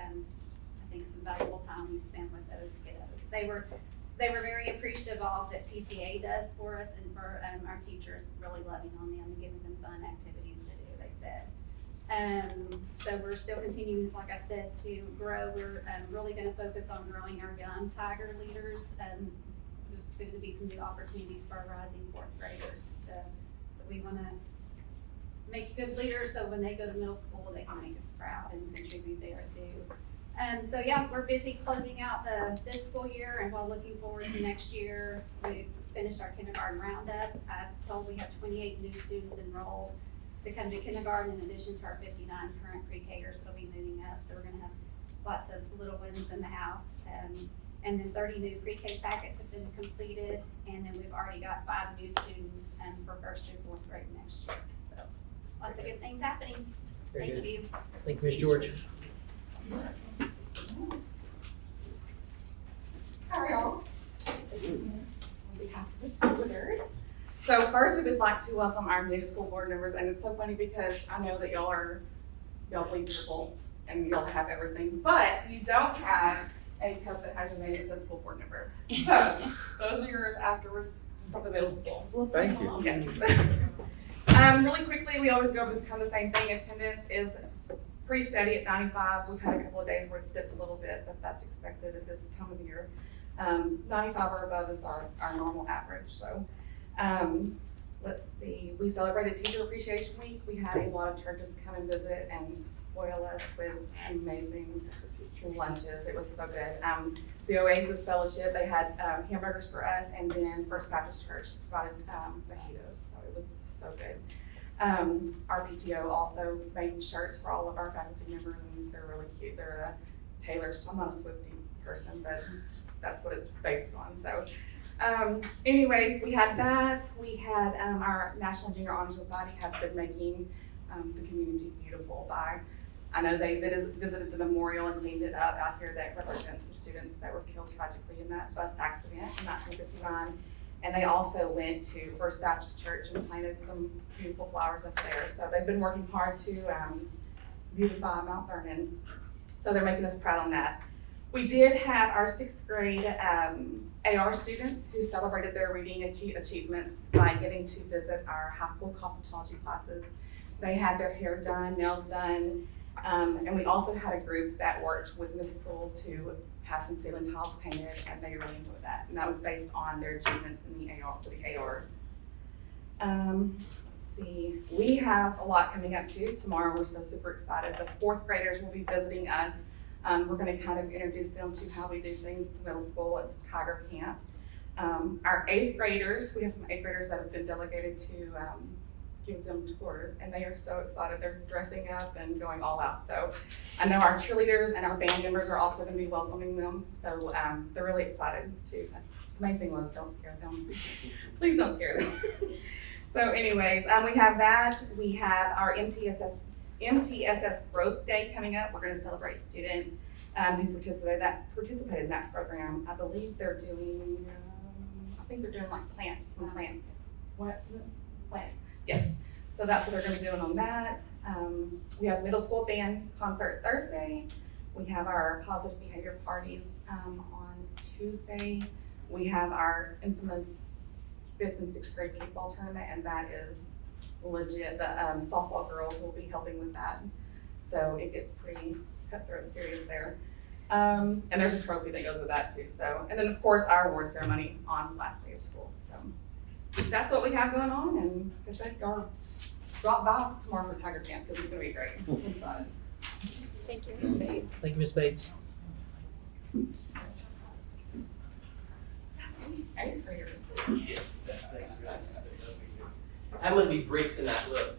think some valuable time we spent with those kiddos. They were very appreciative of all that PTA does for us, and for our teachers really loving on them and giving them fun activities to do, they said. So we're still continuing, like I said, to grow. We're really gonna focus on growing our young Tiger leaders. There's going to be some new opportunities for our rising fourth graders. So we wanna make good leaders so when they go to middle school, they can make us proud and contribute there too. So yeah, we're busy closing out this school year, and while looking forward to next year. We finished our kindergarten roundup. I was told we have 28 new students enrolled to come to kindergarten, in addition to our 59 current pre-Kers that'll be moving up. So we're gonna have lots of little ones in the house. And then 30 new pre-K packets have been completed, and then we've already got 5 new students for first through fourth grade next year. So lots of good things happening. Very Thank good. you. Thank you, Ms. George. How are y'all? On behalf of the school board. So first, we would like to welcome our new school board members, and it's so funny because I know that y'all bleed purple and y'all have everything, but you don't have a cup that has your name that says school board member. So those are yours afterwards from the middle school. Well, thank you. Yes. Really quickly, we always go over this kind of the same thing. Attendance is pretty steady at 95. We've had a couple of days where it's dipped a little bit, but that's expected at this time of the year. 95 or above is our normal average. So let's see, we celebrated Teacher Appreciation Week. We had a lot of churches come and visit and spoil us with some amazing lunches. It was so good. The Oasis Fellowship, they had hamburgers for us, and then First Baptist Church provided fajitas, so it was so good. Our PTO also made shirts for all of our faculty members, and they're really cute. They're tailors, so I'm not a Swiftie person, but that's what it's based on, so. Anyways, we had that, we had, our National Junior Honor Society has been making, the community beautiful by, I know they visited the memorial and cleaned it up out here that represents the students that were killed tragically in that bus accident in 1959. And they also went to First Baptist Church and planted some beautiful flowers up there. So they've been working hard to beautify Mount Vernon. So they're making us proud on that. We did have our 6th grade AR students who celebrated their reading achievements by getting to visit our high school cosmetology classes. They had their hair done, nails done, and we also had a group that worked with Mrs. Sewell to have some ceiling tiles painted, and they really enjoyed that. And that was based on their achievements in the AR, for the AR. Let's see, we have a lot coming up too. Tomorrow we're so super excited. The 4th graders will be visiting us. We're gonna kind of introduce them to how we do things in the middle school. It's Tiger Camp. Our 8th graders, we have some 8th graders that have been delegated to give them tours, and they are so excited. They're dressing up and going all out. So I know our cheerleaders and our band members are also gonna be welcoming them. So they're really excited too. The main thing was don't scare them. Please don't scare them. So anyways, we have that. We have our MTSS Growth Day coming up. We're gonna celebrate students who participated in that program. I believe they're doing, I think they're doing like some plants. What? Plants. Yes, so that's what they're gonna be doing on that. We have middle school band concert Thursday. We have our positive behavior parties on Tuesday. We have our infamous 5th and 6th grade kickball tournament, and that is legit. The softball girls will be helping with that. So it gets pretty cutthroat and serious there. And there's a trophy that goes with that too. So, and then of course our award ceremony on last day of school. So that's what we have going on, and like I said, y'all drop by tomorrow for Tiger Camp because it's gonna be great. I'm excited. Thank you, Ms. Bates. Thank you, Ms. Bates. 8th graders. I'm gonna be brief tonight, look.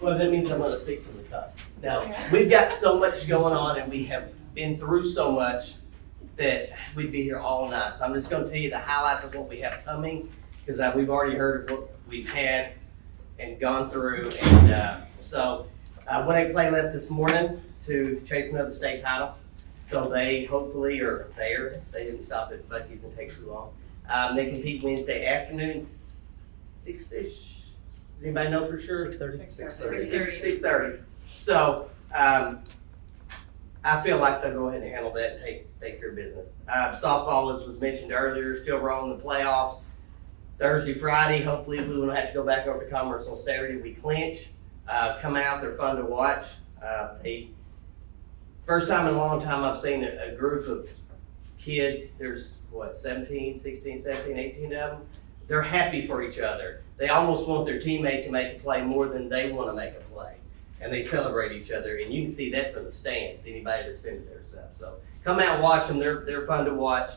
Well, that means I'm gonna speak from the cup. Now, we've got so much going on and we have been through so much that we'd be here all night. So I'm just gonna tell you the highlights of what we have coming, because we've already heard of what we've had and gone through. And so 1A play left this morning to chase another state title. So they hopefully are there. They didn't stop at Buc-ee's and take too long. They compete Wednesday afternoon, 6-ish. Does anybody know for sure? 6:30. 6:30. So I feel like they'll go ahead and handle that and take care of business. Softball, as was mentioned earlier, still rolling the playoffs. Thursday, Friday, hopefully we won't have to go back over to Commerce on Saturday. We clinch. Come out, they're fun to watch. First time in a long time I've seen a group of kids, there's what, 17, 16, 17, 18 of them. They're happy for each other. They almost want their teammate to make a play more than they want to make a play. And they celebrate each other, and you can see that from the stands, anybody that's been to their stuff. So come out and watch them, they're fun to watch.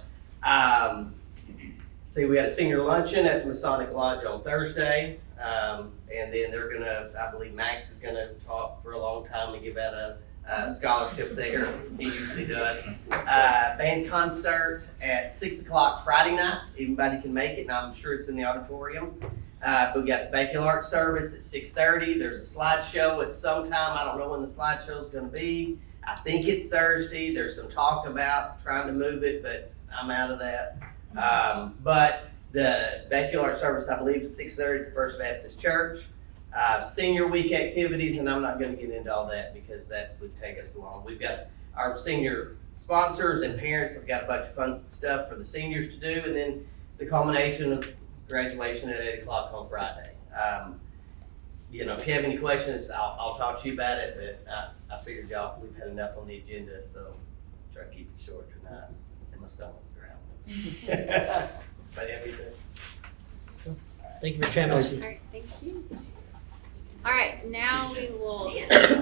See, we had a senior luncheon at the Masonic Lodge on Thursday. And then they're gonna, I believe Max is gonna talk for a long time and give out a scholarship there. He usually does. Band concert at 6 o'clock Friday night. Everybody can make it, and I'm sure it's in the auditorium. We got the bachelor art service at 6:30. There's a slideshow at some time. I don't know when the slideshow is gonna be. I think it's Thursday. There's some talk about trying to move it, but I'm out of that. But the bachelor art service, I believe, is 6:30 at the First Baptist Church. Senior week activities, and I'm not gonna get into all that because that would take us long. We've got our senior sponsors and parents have got a bunch of fun stuff for the seniors to do, and then the culmination of graduation at 8 o'clock on Friday. You know, if you have any questions, I'll talk to you about it, but I figured we've had enough on the agenda, so try to keep it short tonight, and my stomach's growling. But everything. Thank you, Mr. Chambers. All right, thank you. All right, now we will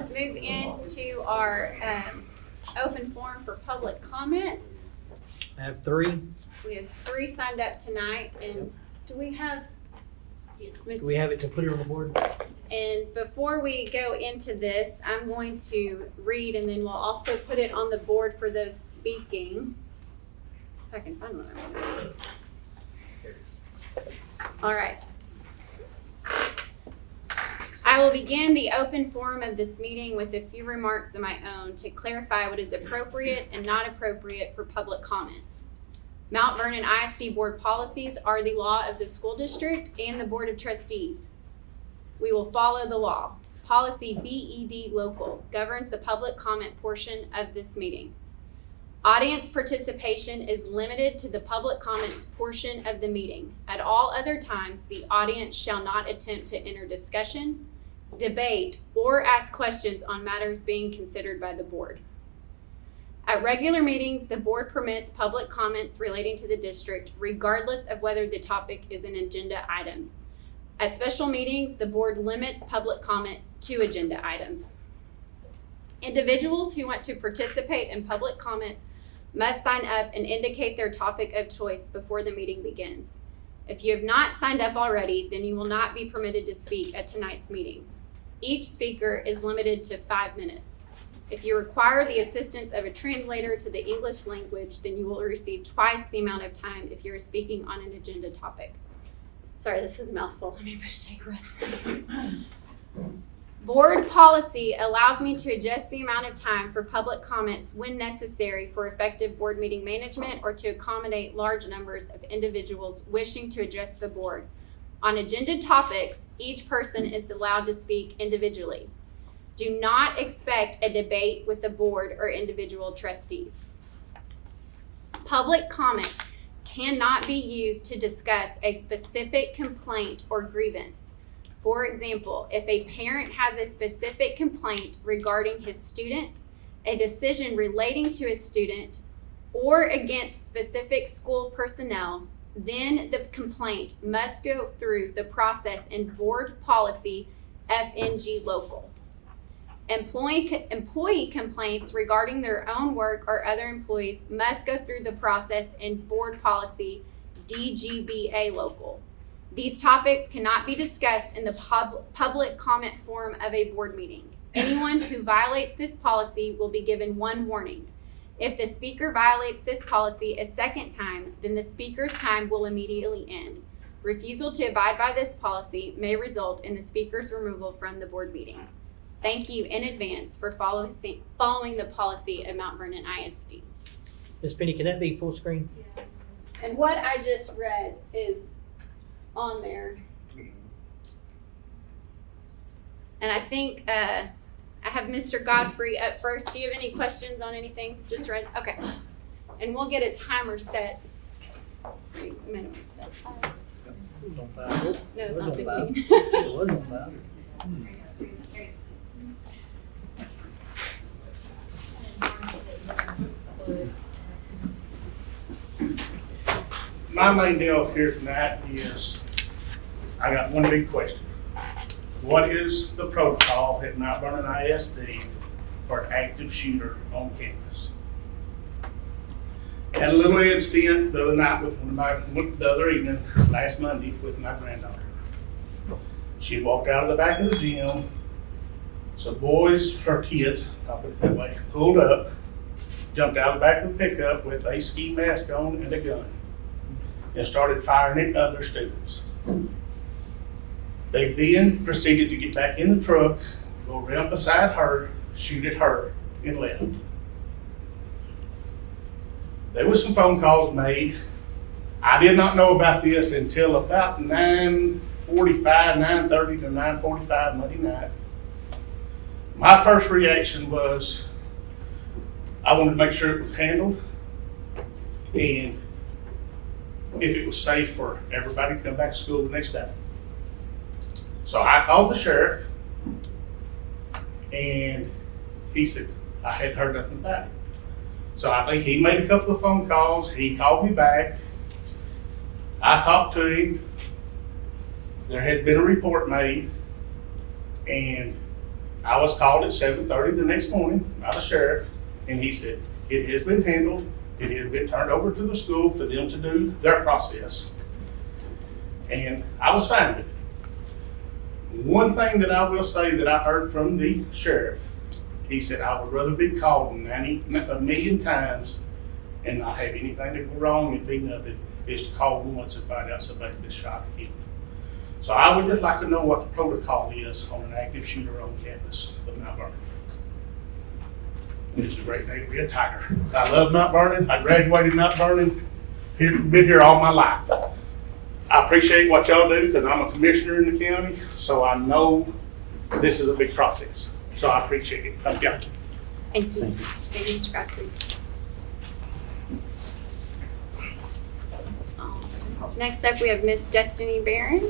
move into our open forum for public comments. I have 3. We have 3 signed up tonight, and do we have Do we have it to put it on the board? And before we go into this, I'm going to read and then we'll also put it on the board for those speaking. If I can find one. All right. I will begin the open forum of this meeting with a few remarks of my own to clarify what is appropriate and not appropriate for public comments. Mount Vernon ISD board policies are the law of the school district and the board of trustees. We will follow the law. Policy BED local governs the public comment portion of this meeting. Audience participation is limited to the public comments portion of the meeting. At all other times, the audience shall not attempt to enter discussion, debate, or ask questions on matters being considered by the board. At regular meetings, the board permits public comments relating to the district, regardless of whether the topic is an agenda item. At special meetings, the board limits public comment to agenda items. Individuals who want to participate in public comments must sign up and indicate their topic of choice before the meeting begins. If you have not signed up already, then you will not be permitted to speak at tonight's meeting. Each speaker is limited to 5 minutes. If you require the assistance of a translator to the English language, then you will receive twice the amount of time if you're speaking on an agenda topic. Sorry, this is a mouthful. Let me take a breath. Board policy allows me to adjust the amount of time for public comments when necessary for effective board meeting management or to accommodate large numbers of individuals wishing to address the board. On agenda topics, each person is allowed to speak individually. Do not expect a debate with the board or individual trustees. Public comments cannot be used to discuss a specific complaint or grievance. For example, if a parent has a specific complaint regarding his student, a decision relating to his student, or against specific school personnel, then the complaint must go through the process in board policy FNG local. Employee complaints regarding their own work or other employees must go through the process in board policy DGBA local. These topics cannot be discussed in the public comment forum of a board meeting. Anyone who violates this policy will be given one warning. If the speaker violates this policy a second time, then the speaker's time will immediately end. Refusal to abide by this policy may result in the speaker's removal from the board meeting. Thank you in advance for following the policy at Mount Vernon ISD. Ms. Penny, can that be full screen? And what I just read is on there. And I think I have Mr. Godfrey up first. Do you have any questions on anything? Just read? Okay. And we'll get a timer set. Wait a minute. No, it's not 15. It was on 5. My main deal here tonight is, I got one big question. What is the protocol at Mount Vernon ISD for an active shooter on campus? Had a little incident the other night the other evening, last Monday, with my granddaughter. She walked out of the back of the gym. So boys, or kids, I'll put it that way, pulled up, jumped out of the back of the pickup with a ski mask on and a gun, and started firing at other students. They then proceeded to get back in the truck, go around beside her, shoot at her, and left. There was some phone calls made. I did not know about this until about 9:30 to 9:45 Monday night. My first reaction was, I wanted to make sure it was handled, and if it was safe for everybody to come back to school the next day. So I called the sheriff, and he said I hadn't heard nothing about it. So I think he made a couple of phone calls. He called me back. I talked to him. There had been a report made, and I was called at 7:30 the next morning by the sheriff, and he said, it has been handled. It has been turned over to the school for them to do their process. And I was fine with it. One thing that I will say that I heard from the sheriff, he said, I would rather be called a million times and not have anything to go wrong and be nothing, is to call once and find out somebody been shot and killed. So I would just like to know what the protocol is on an active shooter on campus of Mount Vernon. It's a great day to be a Tiger. I love Mount Vernon. I graduated Mount Vernon. Been here all my life. I appreciate what y'all do because I'm a commissioner in the county, so I know this is a big process. So I appreciate it. Thank you. Thank you. Thank you, Mr. Godfrey. Next up, we have Miss Destiny Barron.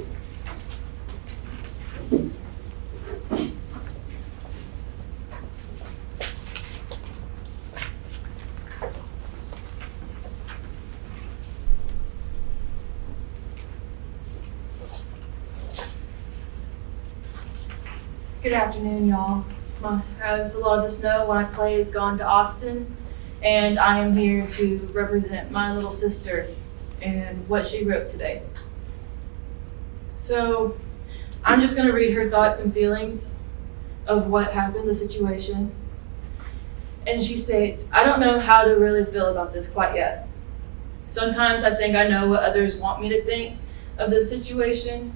Good afternoon, y'all. As a lot of us know, my play has gone to Austin, and I am here to represent my little sister and what she wrote today. So I'm just going to read her thoughts and feelings of what happened, the situation. And she states, I don't know how to really feel about this quite yet. Sometimes I think I know what others want me to think of this situation,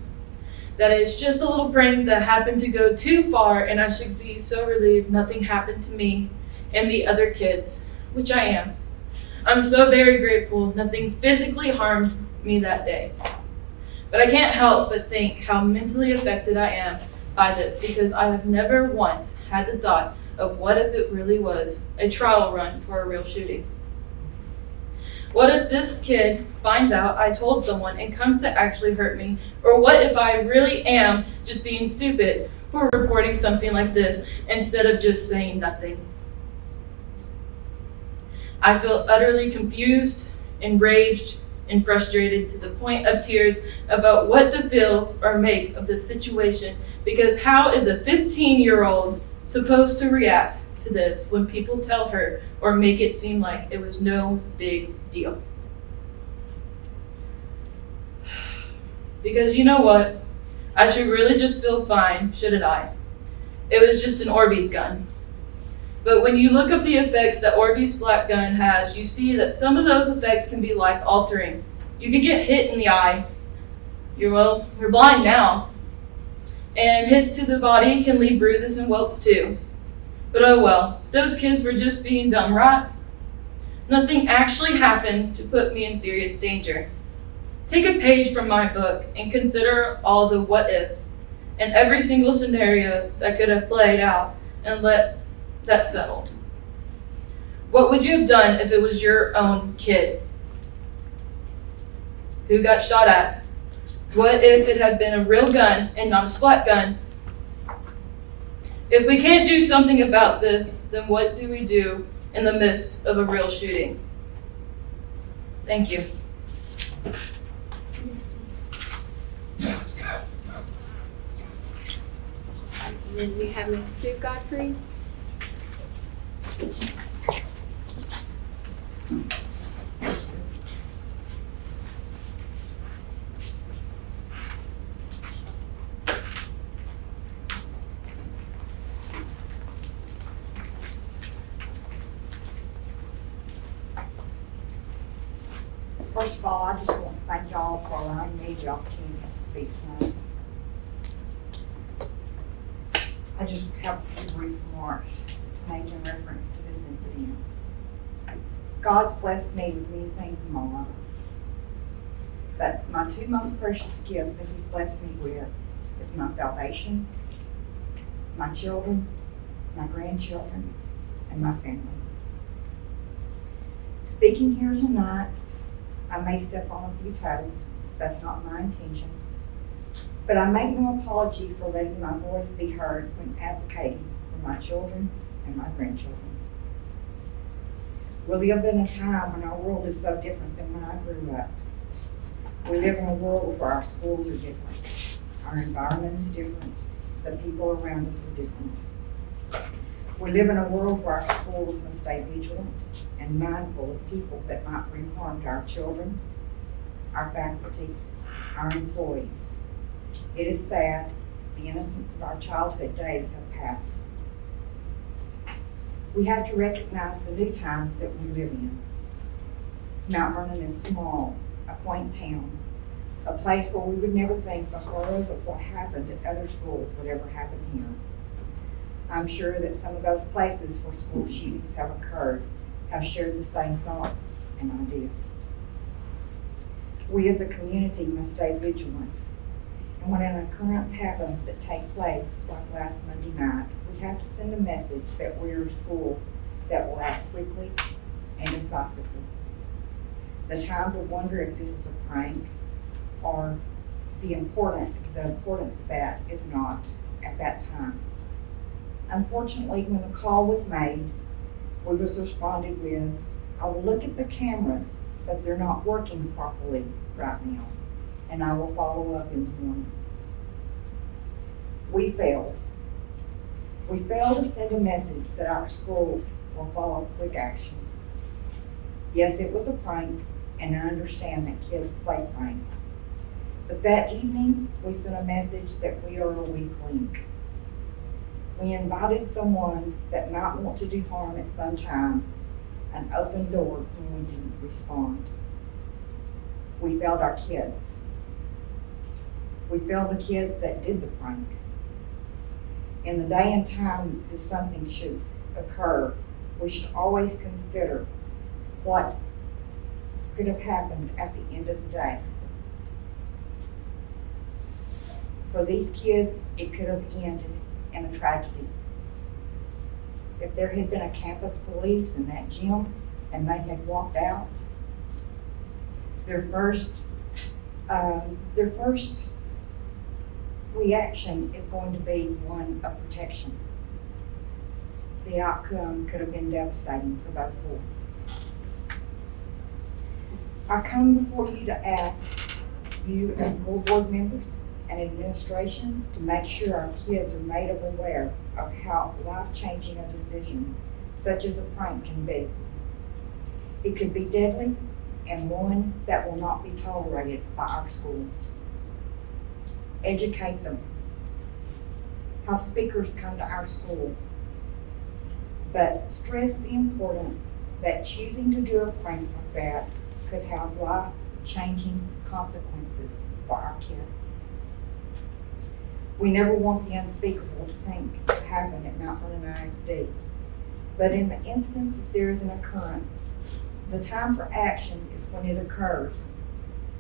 that it's just a little prank that happened to go too far, and I should be so relieved nothing happened to me and the other kids, which I am. I'm so very grateful nothing physically harmed me that day. But I can't help but think how mentally affected I am by this, because I have never once had the thought of what if it really was a trial run for a real shooting. What if this kid finds out I told someone and comes to actually hurt me? Or what if I really am just being stupid for reporting something like this instead of just saying nothing? I feel utterly confused, enraged, and frustrated to the point of tears about what to feel or make of this situation, because how is a 15-year-old supposed to react to this when people tell her or make it seem like it was no big deal? Because you know what? I should really just feel fine, shouldn't I? It was just an Orbeez gun. But when you look up the effects that Orbeez black gun has, you see that some of those effects can be life-altering. You can get hit in the eye. You're blind now. And hits to the body can leave bruises and welts too. But oh well, those kids were just being dumb, right? Nothing actually happened to put me in serious danger. Take a page from my book and consider all the what-ifs and every single scenario that could have played out and let that settle. What would you have done if it was your own kid who got shot at? What if it had been a real gun and not a splat gun? If we can't do something about this, then what do we do in the midst of a real shooting? Thank you. And then we have Miss Sue Godfrey. First of all, I just want to thank y'all for allowing me the opportunity to speak tonight. I just have a few brief remarks making reference to this incident. God's blessed me with many things in my life, but my two most precious gifts that He's blessed me with is my salvation, my children, my grandchildren, and my family. Speaking here tonight, I may step on a few toes. That's not my intention. But I make no apology for letting my voice be heard when advocating for my children and my grandchildren. We live in a time when our world is so different than when I grew up. We live in a world where our schools are different. Our environment is different. The people around us are different. We live in a world where our schools must stay vigilant and mindful of people that might bring harm to our children, our faculty, our employees. It is sad, the innocence of our childhood days have passed. We have to recognize the new times that we live in. Mount Vernon is small, a quaint town, a place where we would never think the horrors of what happened at other schools would ever happen here. I'm sure that some of those places where school shootings have occurred have shared the same thoughts and ideas. We as a community must stay vigilant. And when an occurrence happens that takes place, like last Monday night, we have to send a message that we're a school that will act quickly and decisively. The time to wonder if this is a prank or the importance of that is not at that time. Unfortunately, when the call was made, we was responded with, I will look at the cameras, but they're not working properly right now, and I will follow up in the morning. We failed. We failed to send a message that our school will follow quick action. Yes, it was a prank, and I understand that kids play pranks. But that evening, we sent a message that we are a weak link. We invited someone that might want to do harm at some time, an open door when we didn't respond. We failed our kids. We failed the kids that did the prank. In the day and time that something should occur, we should always consider what could have happened at the end of the day. For these kids, it could have ended in a tragedy. If there had been a campus police in that gym and they had walked out, their first reaction is going to be one of protection. The outcome could have been devastating for those boys. I come before you to ask you as school board members and administration to make sure our kids are made aware of how life-changing a decision such as a prank can be. It could be deadly and one that will not be tolerated by our school. Educate them. Have speakers come to our school. But stress the importance that choosing to do a prank like that could have life-changing consequences for our kids. We never want the unspeakable to happen at Mount Vernon ISD. But in the instances there is an occurrence, the time for action is when it occurs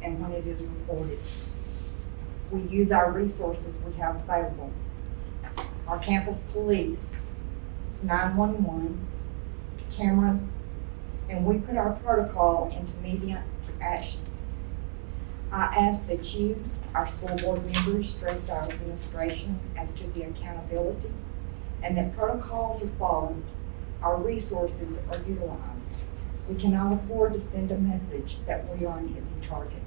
and when it is reported. We use our resources we have available. Our campus police, 911, cameras, and we put our protocol into immediate action. I ask that you, our school board members, stress our administration as to the accountability and that protocols are followed, our resources are utilized. We cannot afford to send a message that we are an easy target.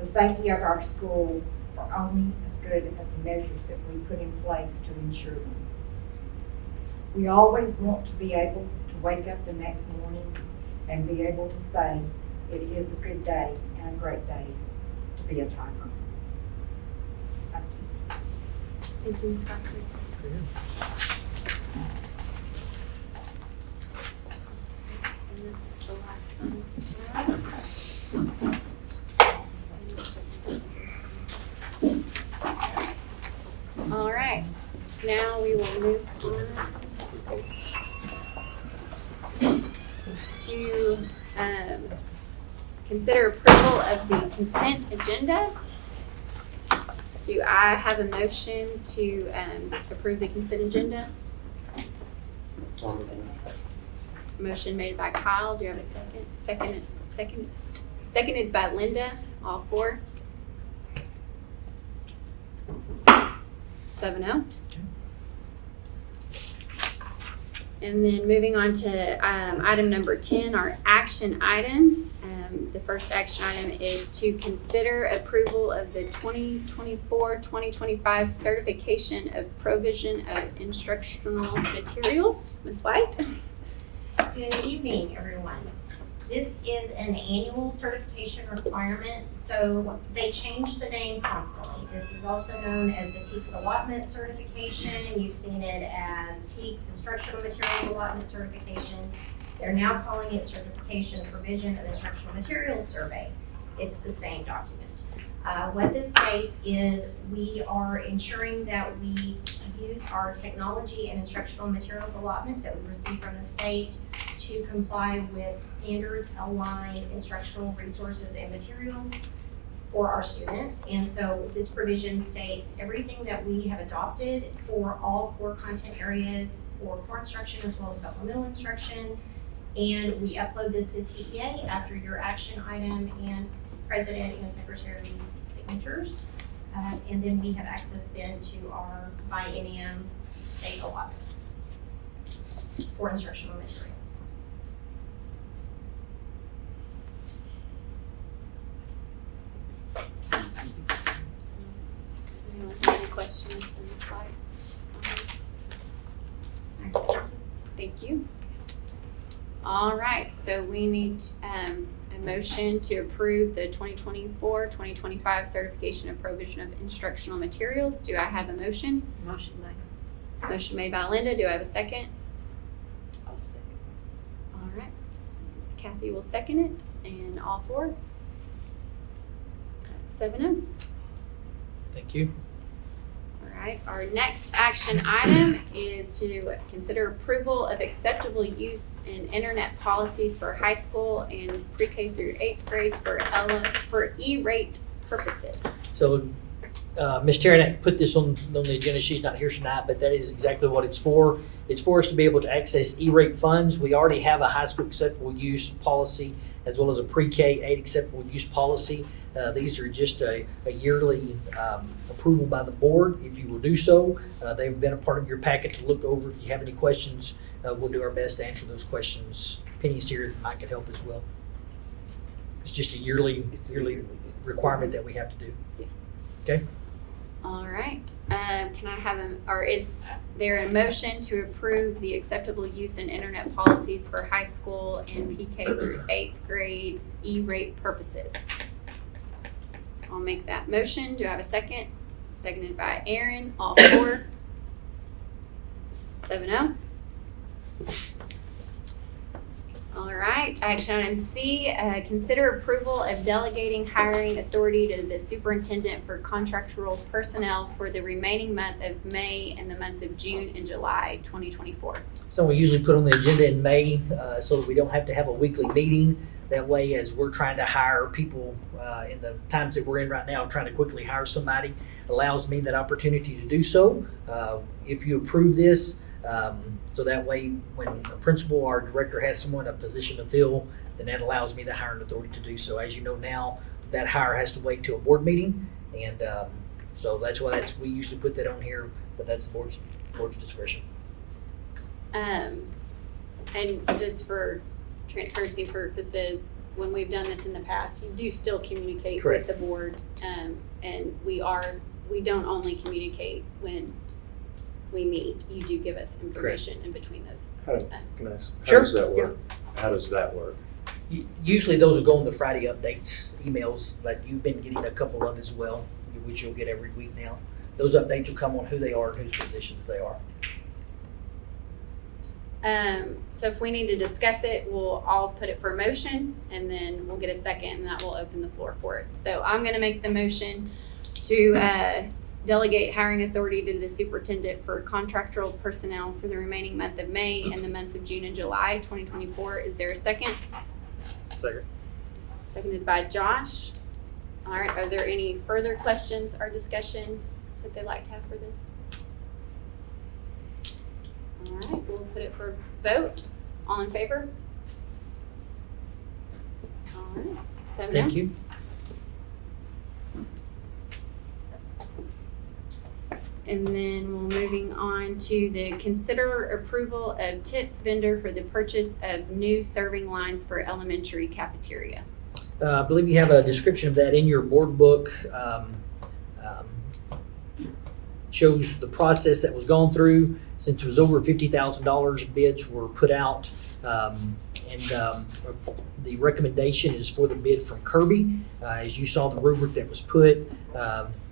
The safety of our school are only as good as the measures that we put in place to ensure them. We always want to be able to wake up the next morning and be able to say it is a good day and a great day to be a Tiger. Thank you. Thank you, Ms. Coxon. And that's the last one. All right, now we will move on to consider approval of the consent agenda. Do I have a motion to approve the consent agenda? Motion made by Kyle. Do you have a second? Seconded by Linda. All four. 7-0. And then moving on to item number 10, our action items. The first action item is to consider approval of the 2024-2025 certification of provision of instructional materials. Ms. White? Good evening, everyone. This is an annual certification requirement, so they change the name constantly. This is also known as the TEKS allotment certification. You've seen it as TEKS instructional materials allotment certification. They're now calling it certification provision of instructional materials survey. It's the same document. What this states is we are ensuring that we use our technology and instructional materials allotment that we receive from the state to comply with standards aligned instructional resources and materials for our students. And so this provision states everything that we have adopted for all core content areas for core instruction as well as supplemental instruction. And we upload this to TEA after your action item and president and secretary signatures. And then we have access then to our biennium state allotments for instructional materials. Does anyone have any questions from this slide? Thank you. All right, so we need a motion to approve the 2024-2025 certification of provision of instructional materials. Do I have a motion? Motion made. Motion made by Linda. Do I have a second? I'll second. All right. Kathy will second it, and all four. 7-0. Thank you. All right, our next action item is to consider approval of acceptable use in internet policies for high school and pre-K through 8th grades for E-rate purposes. So, Ms. Tarrant put this on the agenda. She's not here tonight, but that is exactly what it's for. It's for us to be able to access E-rate funds. We already have a high school acceptable use policy as well as a pre-K 8 acceptable use policy. These are just a yearly approval by the board. If you will do so, they've been a part of your packet to look over. If you have any questions, we'll do our best to answer those questions. Penny's here that might could help as well. It's just a yearly requirement that we have to do. Yes. Okay. All right. Can I have is there a motion to approve the acceptable use in internet policies for high school and PK through 8th grades E-rate purposes? I'll make that motion. Do I have a second? Seconded by Aaron. All four. 7-0. All right. Action item C, consider approval of delegating hiring authority to the superintendent for contractual personnel for the remaining month of May and the months of June and July 2024. So we usually put on the agenda in May so that we don't have to have a weekly meeting. That way, as we're trying to hire people in the times that we're in right now, trying to quickly hire somebody, allows me that opportunity to do so. If you approve this, so that way when a principal or director has someone in a position to fill, then that allows me the hiring authority to do so. As you know now, that hire has to wait till a board meeting, and so that's why we usually put that on here, but that's the board's discretion. And just for transparency purposes, when we've done this in the past, you do still communicate Correct. with the board, and we don't only communicate when we meet. You do give us information in between those. How Sure. does that work? How does that work? Usually those will go on the Friday updates emails that you've been getting a couple of as well, which you'll get every week now. Those updates will come on who they are and whose positions they are. So if we need to discuss it, we'll all put it for a motion, and then we'll get a second, and that will open the floor for it. So I'm gonna make the motion to delegate hiring authority to the superintendent for contractual personnel for the remaining month of May and the months of June and July 2024. Is there a second? Second. Seconded by Josh. All right, are there any further questions or discussion that they'd like to have for this? All right, we'll put it for vote. All in favor? All right, 7-0. Thank you. And then we're moving on to the consider approval of TIPS vendor for the purchase of new serving lines for elementary cafeteria. I believe you have a description of that in your board book. Shows the process that was gone through. Since it was over $50,000, bids were put out, and the recommendation is for the bid from Kirby. As you saw the rubric that was put,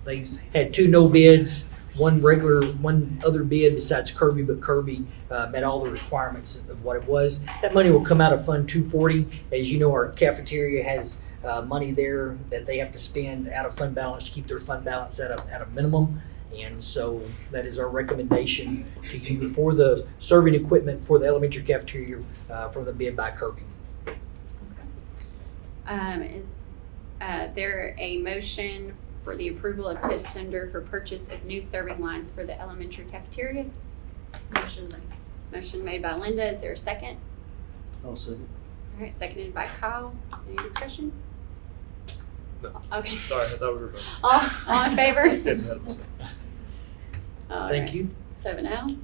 they had 2 no bids, one other bid besides Kirby, but Kirby met all the requirements of what it was. That money will come out of Fund 240. As you know, our cafeteria has money there that they have to spend out of fund balance to keep their fund balance at a minimum. And so that is our recommendation to you for the serving equipment for the elementary cafeteria for the bid by Kirby. Is there a motion for the approval of TID tender for purchase of new serving lines for the elementary cafeteria? Motion made by Linda. Is there a second? I'll second. All right, seconded by Kyle. Any discussion? No. Okay. Sorry, I thought we were voting. All in favor? I was getting ahead of myself. Thank you. 7-0.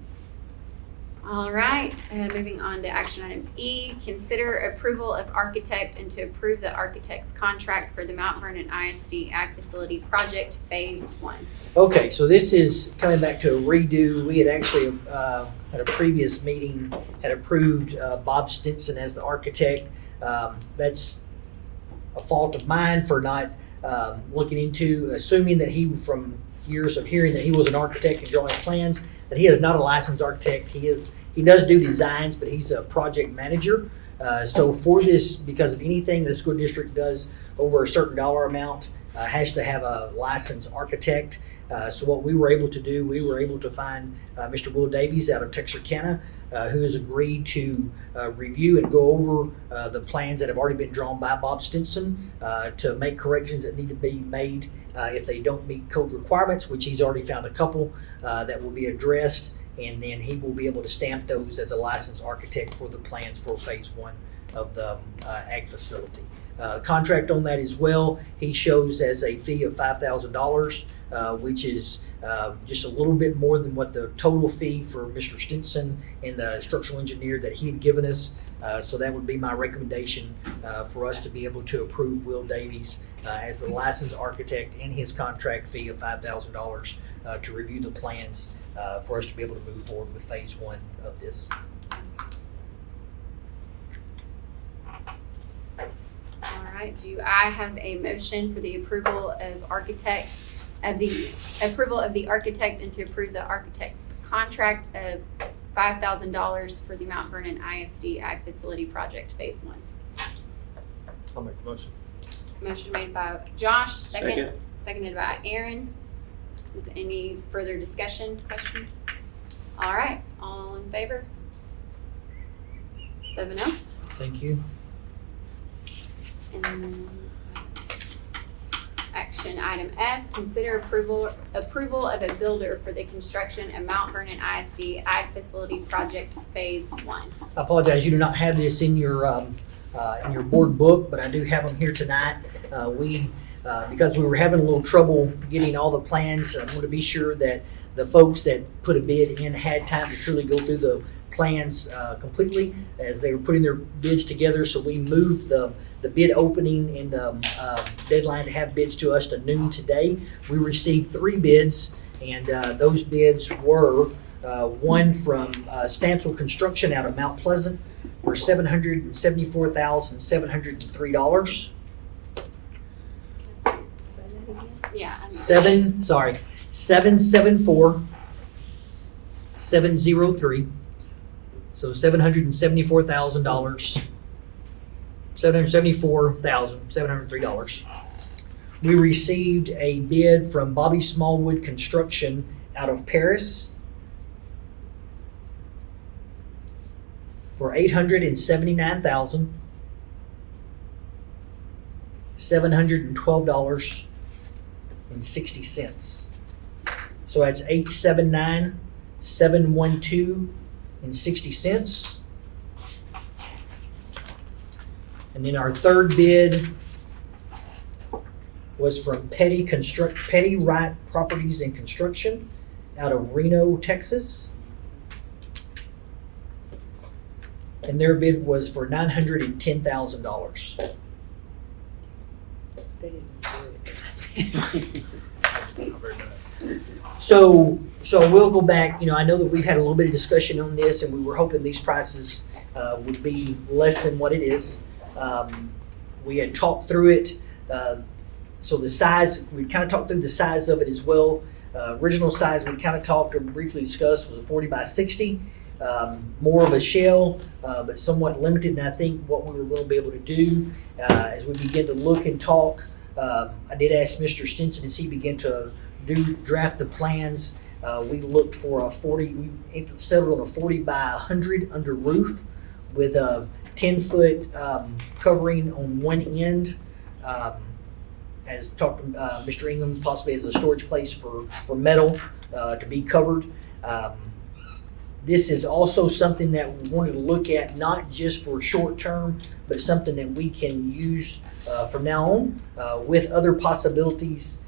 All right, moving on to action item E, consider approval of architect and to approve the architect's contract for the Mount Vernon ISD Ag Facility Project Phase 1. Okay, so this is coming back to a redo. We had actually, at a previous meeting, had approved Bob Stinson as the architect. That's a fault of mine for not looking into, assuming that he, from years of hearing that he was an architect and drawing plans, that he is not a licensed architect. He does do designs, but he's a project manager. So for this, because of anything the school district does over a certain dollar amount, has to have a licensed architect. So what we were able to do, we were able to find Mr. Will Davies out of Texarkana, who has agreed to review and go over the plans that have already been drawn by Bob Stinson to make corrections that need to be made if they don't meet code requirements, which he's already found a couple that will be addressed, and then he will be able to stamp those as a licensed architect for the plans for Phase 1 of the ag facility. Contract on that as well, he shows as a fee of $5,000, which is just a little bit more than what the total fee for Mr. Stinson and the structural engineer that he had given us. So that would be my recommendation for us to be able to approve Will Davies as the licensed architect and his contract fee of $5,000 to review the plans for us to be able to move forward with Phase 1 of this. All right, do I have a motion for the approval of architect, of the approval of the architect and to approve the architect's contract of $5,000 for the Mount Vernon ISD Ag Facility Project Phase 1? I'll make the motion. Motion made by Josh, seconded by Aaron. Is any further discussion, questions? All right, all in favor? 7-0. Thank you. And then action item F, consider approval of a builder for the construction of Mount Vernon ISD Ag Facility Project Phase 1. I apologize, you do not have this in your board book, but I do have them here tonight. Because we were having a little trouble getting all the plans, I want to be sure that the folks that put a bid in had time to truly go through the plans completely as they were putting their bids together. So we moved the bid opening and the deadline to have bids to us to noon today. We received 3 bids, and those bids were one from Stansel Construction out of Mount Pleasant for $774,703. Yeah. 774,703. So $774,000. $774,703. We received a bid from Bobby Smallwood Construction out of Paris for $879,712.60. So that's $879,712.60. And then our third bid was from Petty Wright Properties and Construction out of Reno, Texas. And their bid was for $910,000. So we'll go back, I know that we've had a little bit of discussion on this and we were hoping these prices would be less than what it is. We had talked through it, so the size, we kind of talked through the size of it as well. Original size we kind of talked or briefly discussed was a 40 by 60, more of a shell, but somewhat limited. And I think what we were going to be able to do as we begin to look and talk, I did ask Mr. Stinson as he began to draft the plans. We looked for we settled on a 40 by 100 under roof with a 10-foot covering on one end. As talked to Mr. Ingham, possibly as a storage place for metal to be covered. This is also something that we wanted to look at, not just for short term, but something that we can use from now on with other possibilities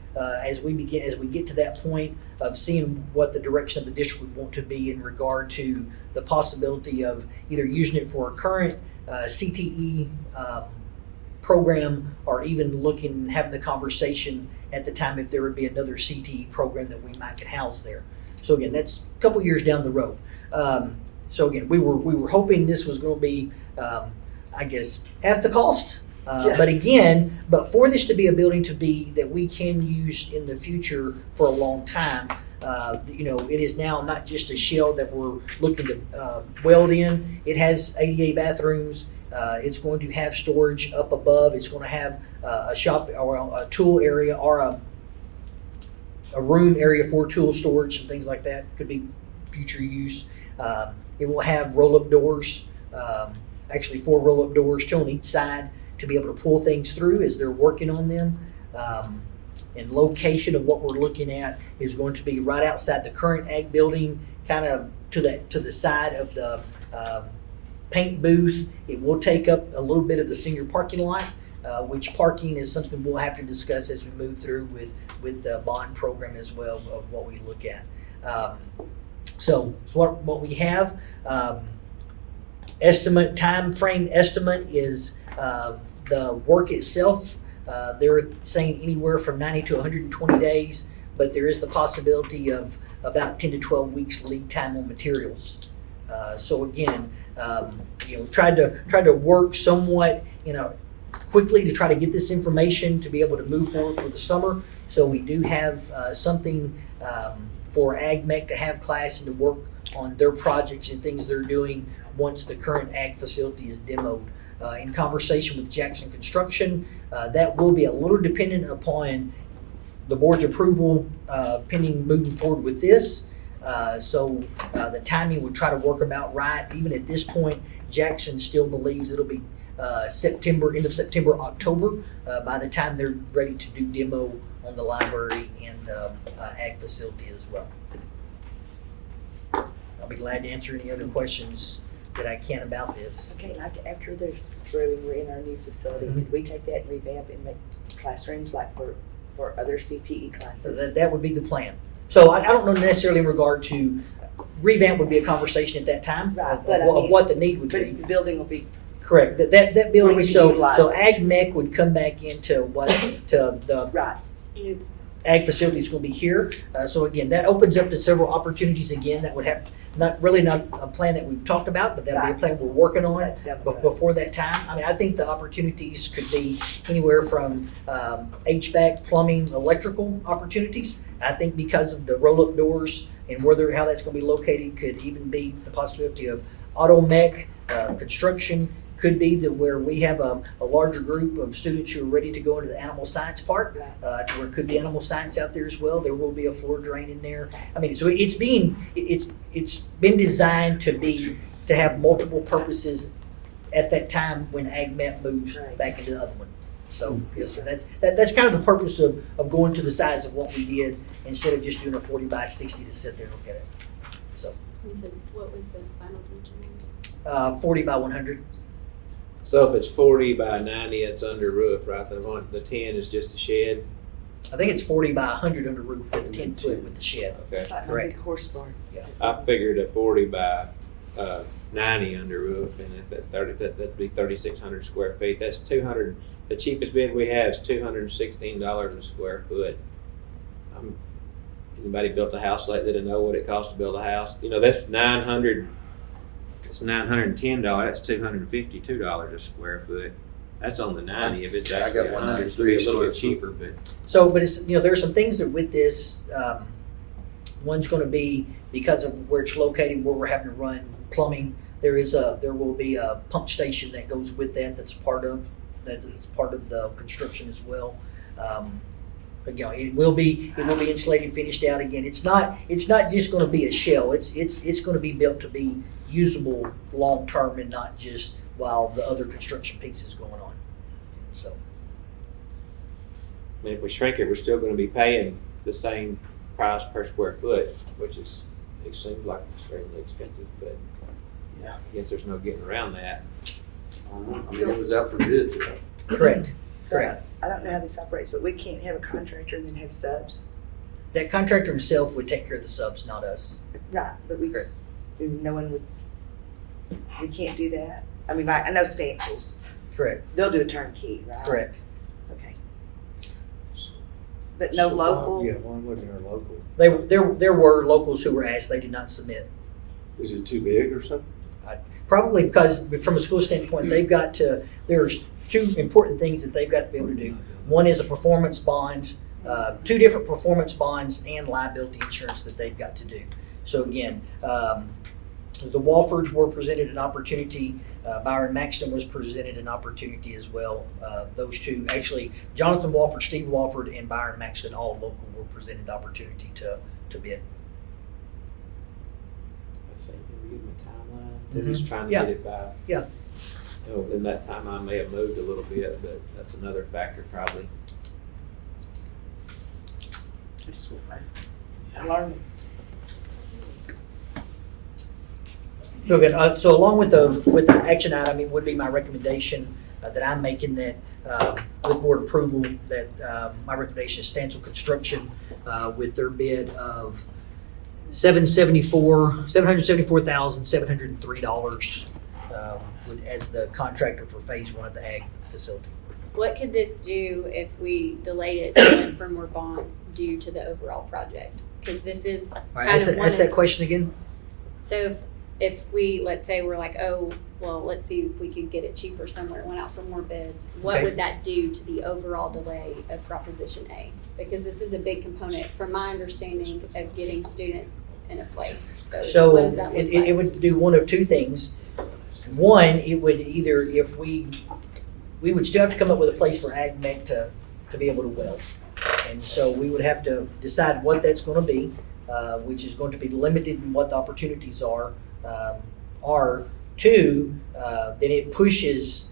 as we get to that point of seeing what the direction of the district would want to be in regard to the possibility of either using it for a current CTE program, or even looking and having the conversation at the time if there would be another CTE program that we might get housed there. So again, that's a couple years down the road. So again, we were hoping this was going to be, I guess, half the cost. But for this to be a building that we can use in the future for a long time, it is now not just a shell that we're looking to weld in. It has ADA bathrooms. It's going to have storage up above. It's going to have a shop or a tool area or a room area for tool storage and things like that. Could be future use. It will have roll-up doors, actually 4 roll-up doors, 2 on each side, to be able to pull things through as they're working on them. And location of what we're looking at is going to be right outside the current ag building, kind of to the side of the paint booth. It will take up a little bit of the senior parking lot, which parking is something we'll have to discuss as we move through with the bond program as well of what we look at. So what we have, time frame estimate is the work itself. They're saying anywhere from 90 to 120 days, but there is the possibility of about 10 to 12 weeks lead time on materials. So again, tried to work somewhat, quickly to try to get this information to be able to move forward for the summer. So we do have something for AgMech to have class and to work on their projects and things they're doing once the current ag facility is demoed. In conversation with Jackson Construction, that will be a little dependent upon the board's approval pending moving forward with this. So the timing would try to work about right. Even at this point, Jackson still believes it'll be end of September, October, by the time they're ready to do demo on the library and ag facility as well. I'll be glad to answer any other questions that I can about this. Okay, like after they're through and we're in our new facility, would we take that and revamp and make classrooms like for other CTE So classes? that would be the plan. So I don't know necessarily in regard to revamp would be a conversation at that time of what the need would be. But the building will be Correct. That building, Will be so utilized. AgMech would come back into the ag facility is going to be here. So again, that opens up to several opportunities again that would have not a plan that we've talked about, but that'll be a plan we're working on before that time. I mean, I think the opportunities could be anywhere from HVAC, plumbing, electrical opportunities. I think because of the roll-up doors and how that's going to be located, could even be the possibility of auto mech, construction. Could be that where we have a larger group of students who are ready to go into the animal science part, to where it could be animal science out there as well. There will be a floor drain in there. I mean, so it's been designed to have multiple purposes at that time when AgMech moves back into the other one. So yes, that's kind of the purpose of going to the size of what we did instead of just doing a 40 by 60 to sit there and look at it. So You said, what was the final dimension? 40 by 100. So if it's 40 by 90, it's under roof, right? The 10 is just a shed? I think it's 40 by 100 under roof with 10 foot with the shed. Okay. It's like my big horse barn. Yeah. I figured a 40 by 90 under roof, and that'd be 3,600 square feet. That's 200. The cheapest bid we have is $216 a square foot. Anybody built a house lately to know what it costs to build a house? That's $900 It's $910, that's $252 a square foot. That's on the 90, if it's actually 100, it's gonna be a little bit cheaper, but. So, but it's, there are some things that with this, one's gonna be, because of where it's located, where we're having to run plumbing, there will be a pump station that goes with that, that's part of the construction as well. But, it will be insulated, finished out again. It's not just gonna be a shell, it's gonna be built to be usable long-term and not just while the other construction piece is going on, so. I mean, if we shrink it, we're still gonna be paying the same price per square foot, which is, it seems like extremely expensive, but Yeah. I guess there's no getting around that. I mean, it was out for bid. Correct. So, I don't know how this operates, but we can't have a contractor and then have subs. That contractor himself would take care of the subs, not us. Right, but no one would, we can't do that. I mean, I know Stancils, Correct. they'll do a turnkey, right? Correct. Okay. But no local? Yeah, why wasn't there local? There were locals who were asked, they did not submit. Is it too big or something? Probably because from a school standpoint, there's two important things that they've got to be able to do. One is a performance bond, two different performance bonds and liability insurance that they've got to do. So again, the Walfords were presented an opportunity, Byron Maxton was presented an opportunity as well. Those two, actually, Jonathan Walford, Steve Walford, and Byron Maxton, all local, were presented the opportunity to bid. I think we give them a timeline, they're just trying to Yeah. get it by. Yeah. In that timeline may have moved a little bit, but that's another factor probably. I learned. So again, so along with the action item, it would be my recommendation that I'm making that with board approval that my recommendation is Stancil Construction with their bid of $774,703 as the contractor for phase 1 of the ag facility. What could this do if we delayed it going for more bonds due to the overall project? Because this is All right, kind of one ask of. that question again. So if we, let's say we're like, oh, well, let's see if we could get it cheaper somewhere, went out for more bids, what Okay. would that do to the overall delay of Proposition A? Because this is a big component, from my understanding, of getting students in a place. So what does that look like? It would do one of two things. One, it would either, if we would still have to come up with a place for AgMech to be able to weld. And so we would have to decide what that's gonna be, which is going to be limited in what the opportunities are. Two, then it pushes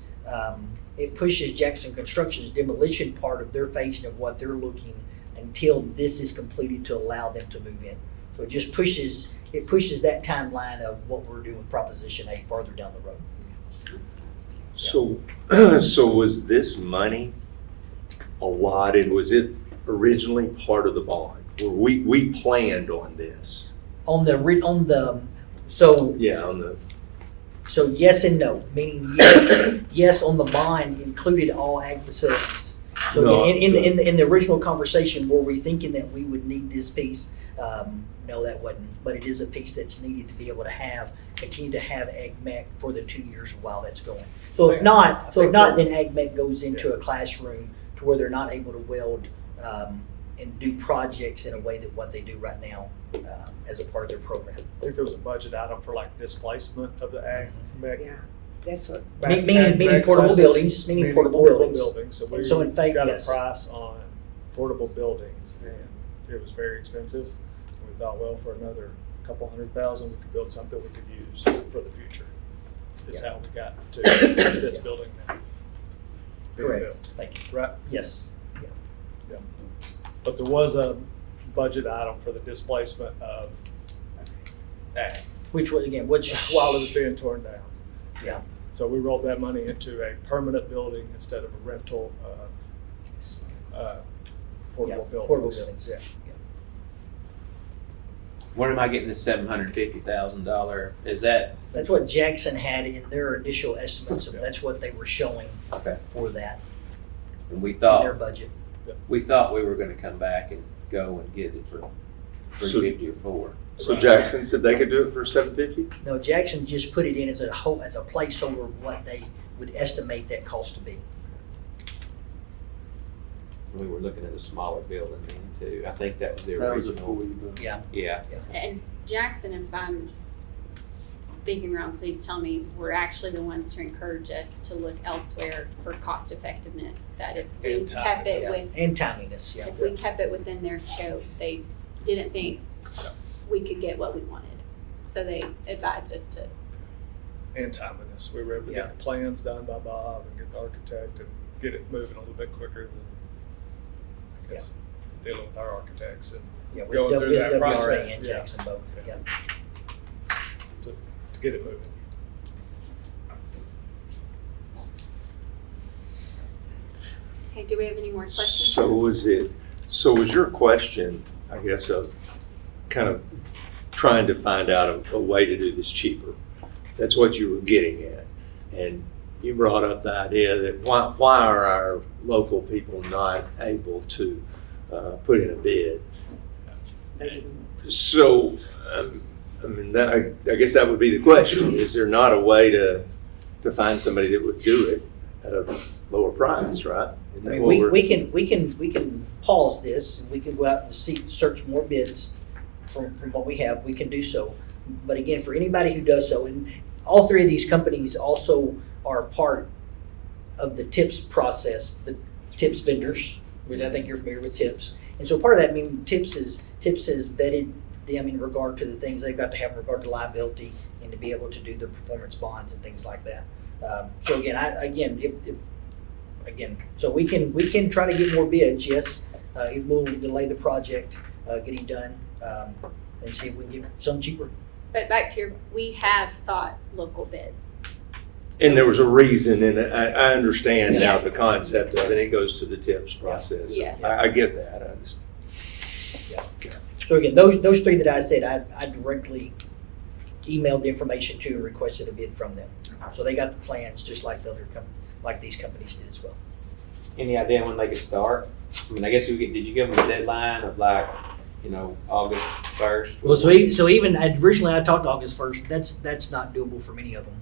Jackson Construction's demolition part of their phase of what they're looking until this is completed to allow them to move in. So it just pushes that timeline of what we're doing with Proposition A farther down the road. So, so was this money allotted, was it originally part of the bond? Or we planned on this? So yes and no, meaning yes on the bond included all ag facilities. So No, in the original conversation, were we thinking that we would need this piece? No, that wasn't, but it is a piece that's needed to be able to continue to have AgMech for the 2 years while that's going. So if not, then AgMech goes into a classroom to where they're not able to weld and do projects in a way that what they do right now as a part of their program. I think there was a budget item for like displacement of the ag mech. Yeah, that's what. Meaning portable buildings, meaning portable buildings. So we So in fact, got yes. a price on portable buildings and it was very expensive. We thought, well, for another couple $100,000, we could build something we could use for the future. Is how we got to this building now. being Correct. built. Thank you. Right? Yes. Yeah. But there was a budget item for the displacement of ag. Which while it was being torn down. Yeah. So we rolled that money into a permanent building instead of a rental, portable buildings. Portable buildings. Yeah. Where am I getting this $750,000? Is that? That's what Jackson had in their initial estimates of, that's what they were showing Okay. for that And we in thought. their budget. We thought we were gonna come back and go and get it for $350 or $400. So Jackson said they could do it for $750? No, Jackson just put it in as a whole, as a placeholder of what they would estimate that cost to be. We were looking at a smaller building then too. I think that was the That was a original. Yeah. Yeah. And Jackson, if I'm speaking wrong, please tell me, were actually the ones to encourage us to look elsewhere for cost effectiveness. That if we And kept it timeliness. with, And timeliness, yeah. if we kept it within their scope, they didn't think we could get what we wanted. So they advised us to, And timeliness. We were able to get the plans done by Bob and get the architect and get it moving a little bit quicker than, I guess, dealing with our architects and Yeah, with going through that WRA process. and Yeah. Jackson both, yeah. To get it moving. okay, do we have any more questions? So was your question, I guess, of kind of trying to find out a way to do this cheaper? That's what you were getting at. And you brought up the idea that why are our local people not able to put in a bid? So, I mean, I guess that would be the question. Is there not a way to find somebody that would do it at a lower price, right? Isn't I that mean, what we can pause this, and we can go out and search more bids from what we have, we can do so. But again, for anybody who does so, and all three of these companies also are part of the TIPS process, the TIPS vendors, which I think you're familiar with TIPS. And so part of that, I mean, TIPS has vetted them in regard to the things they've got to have in regard to liability and to be able to do the performance bonds and things like that. So so we can try to get more bids, yes. It will delay the project getting done, and see if we can get some cheaper. But back to we have sought local bids. And there was a reason, and I understand now Yes. the concept of it. It goes to the TIPS process. Yes. I get that. I just. So again, those three that I said, I directly emailed the information to and requested a bid from them. So they got the plans just like the other like these companies did as well. Any idea when they could start? I mean, I guess did you give them a deadline of like, August 1st? Well, so even originally I talked August 1st. That's not doable for many of them.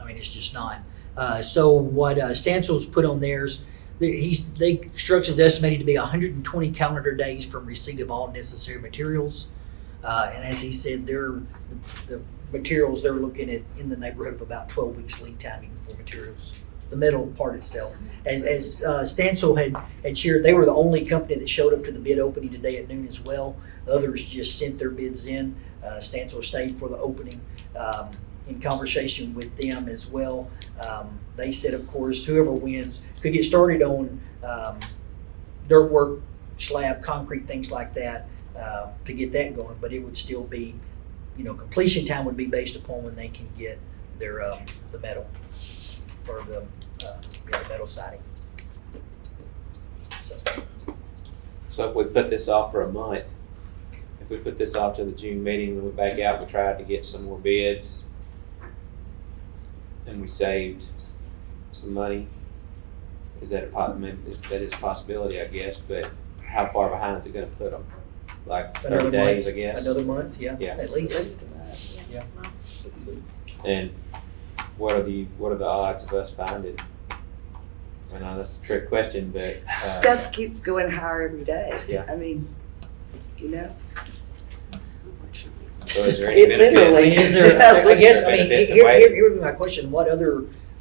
I mean, it's just not. So what Stansel's put on theirs, the construction's estimated to be 120 calendar days from receipt of all necessary materials. And as he said, the materials they're looking at in the neighborhood of about 12 weeks lead time even for materials. The metal part itself. As Stansel had shared, they were the only company that showed up to the bid opening today at noon as well. The others just sent their bids in. Stansel stayed for the opening. In conversation with them as well, they said, of course, whoever wins could get started on dirt work, slab, concrete, things like that to get that going. But it would still be, completion time would be based upon when they can get their the metal or the metal siding. So if we put this off for a month, if we put this off to the June meeting, we went back out, we tried to get some more bids, and we saved some money, is that that is a possibility, I guess, but how far behind is it gonna put them? Like 30 days, I guess? Another month, yeah, Yeah. at least. Yeah. And what are the odds of us finding? I know that's a trick question, but. Stuff keeps going higher every day. Yeah. I mean, So is there any It benefit? literally Is there, I guess, benefit to here wait? would be my question,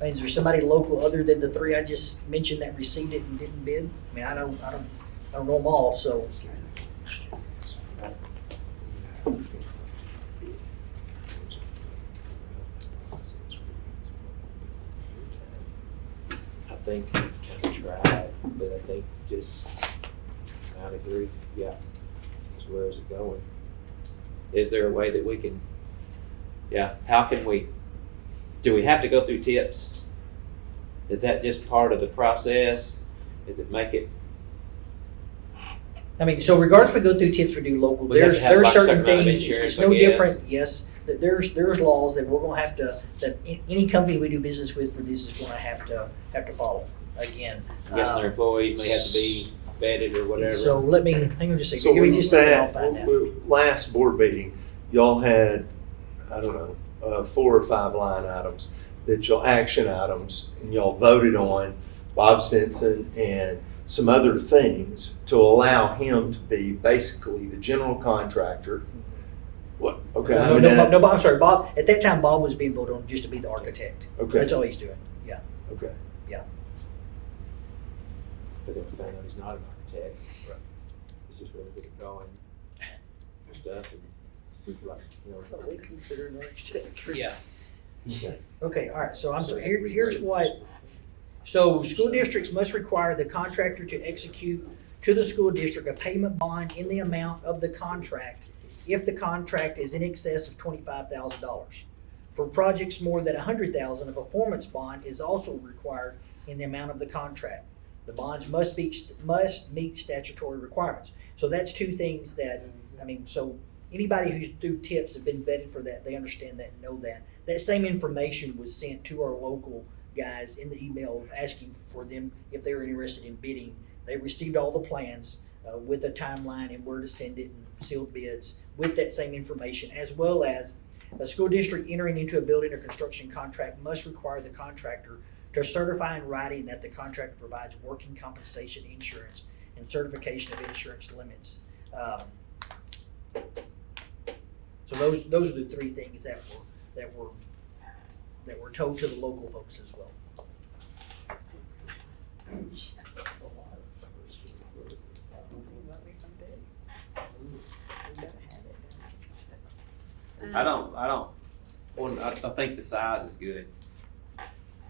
is there somebody local other than the three I just mentioned that received it and didn't bid? I mean, I don't know them all, so. I think we tried, but I think just 93, yeah. So where is it going? Is there a way that we can, how can do we have to go through TIPS? Is that just part of the process? Does it make it? I mean, so regardless if we go through TIPS or do local, We have to have there's like a certain certain amount of things, insurance, it's I no guess. different, yes. There's laws that we're gonna have to, any company we do business with for this is gonna have to follow, again. I guess their employees may have to be vetted or whatever. So hang on just a So second, give me we just a second, I'll sat, find out. last board meeting, y'all had, I don't know, 4 or 5 line items that y'all action items, and y'all voted on Bob Stinson and some other things to allow him to be basically the general contractor. What? Okay. I mean, No, Bob, I'm sorry, Bob, at that time, Bob was being voted on just to be the architect. Okay. That's all he's doing, yeah. Okay. Yeah. But then we found out he's not an architect. Right. He's just really good at drawing stuff and we'd like, you know. What we consider an architecture. Yeah. Okay. Okay, all right, so here's what, so school districts must require the contractor to execute to the school district a payment bond in the amount of the contract if the contract is in excess of $25,000. For projects more than $100,000, a performance bond is also required in the amount of the contract. The bonds must meet statutory requirements. So that's two things that, I mean, so anybody who's through tips have been vetted for that, they understand that and know that. That same information was sent to our local guys in the email asking for them if they were interested in bidding. They received all the plans with a timeline and where to send it and sealed bids with that same information, as well as a school district entering into a building or construction contract must require the contractor to certify in writing that the contractor provides working compensation insurance and certification of insurance limits. So those are the 3 things that were told to the local folks as well. I think the size is good.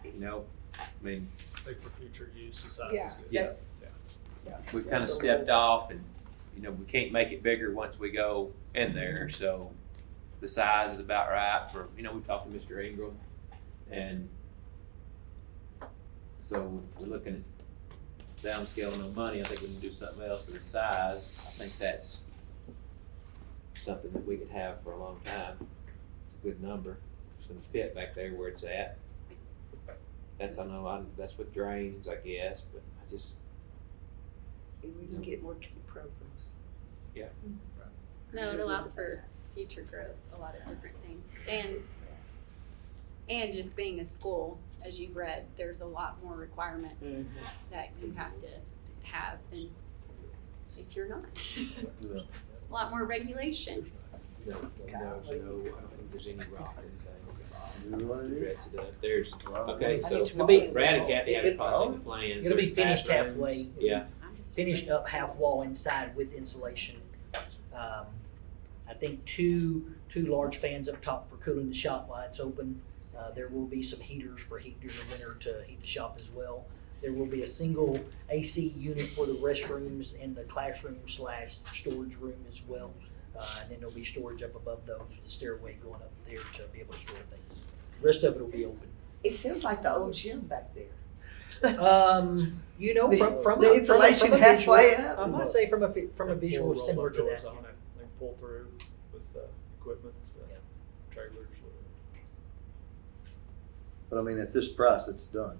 You know, I mean, I think for future use, the size Yeah, is good. Yeah. We've kind of stepped off and, you know, we can't make it bigger once we go in there, so the size is about right for, you know, we talked to Mr. Ingram and so we're looking at downscaling on money. I think we can do something else with the size. I think that's something that we could have for a long time. It's a good number. It's gonna fit back there where it's at. That's what drains, I guess, but I just. And we can get more key programs. Yeah. No, it allows for future growth, a lot of different things. And just being a school, as you've read, there's a lot more requirements that you have to have than if you're not. A lot more regulation. No, I don't think there's any rock or anything. Dress it up. There's, okay, so It'll be- Brad and Kathy have a positive plan. It'll be There's finished bathrooms. halfway. Yeah. Finished up half wall inside with insulation. I think two large fans up top for cooling the shop while it's open. There will be some heaters for heat during the winter to heat the shop as well. There will be a single AC unit for the restrooms and the classroom / storage room as well. And then there'll be storage up above those with a stairway going up there to be able to store things. The rest of it will be open. It sounds like the old gym back there. You know, from the insulation halfway up. I might say from a visual similar to that. On it, they can pull through with equipment and stuff, trailers, whatever. But I mean, at this price, it's done,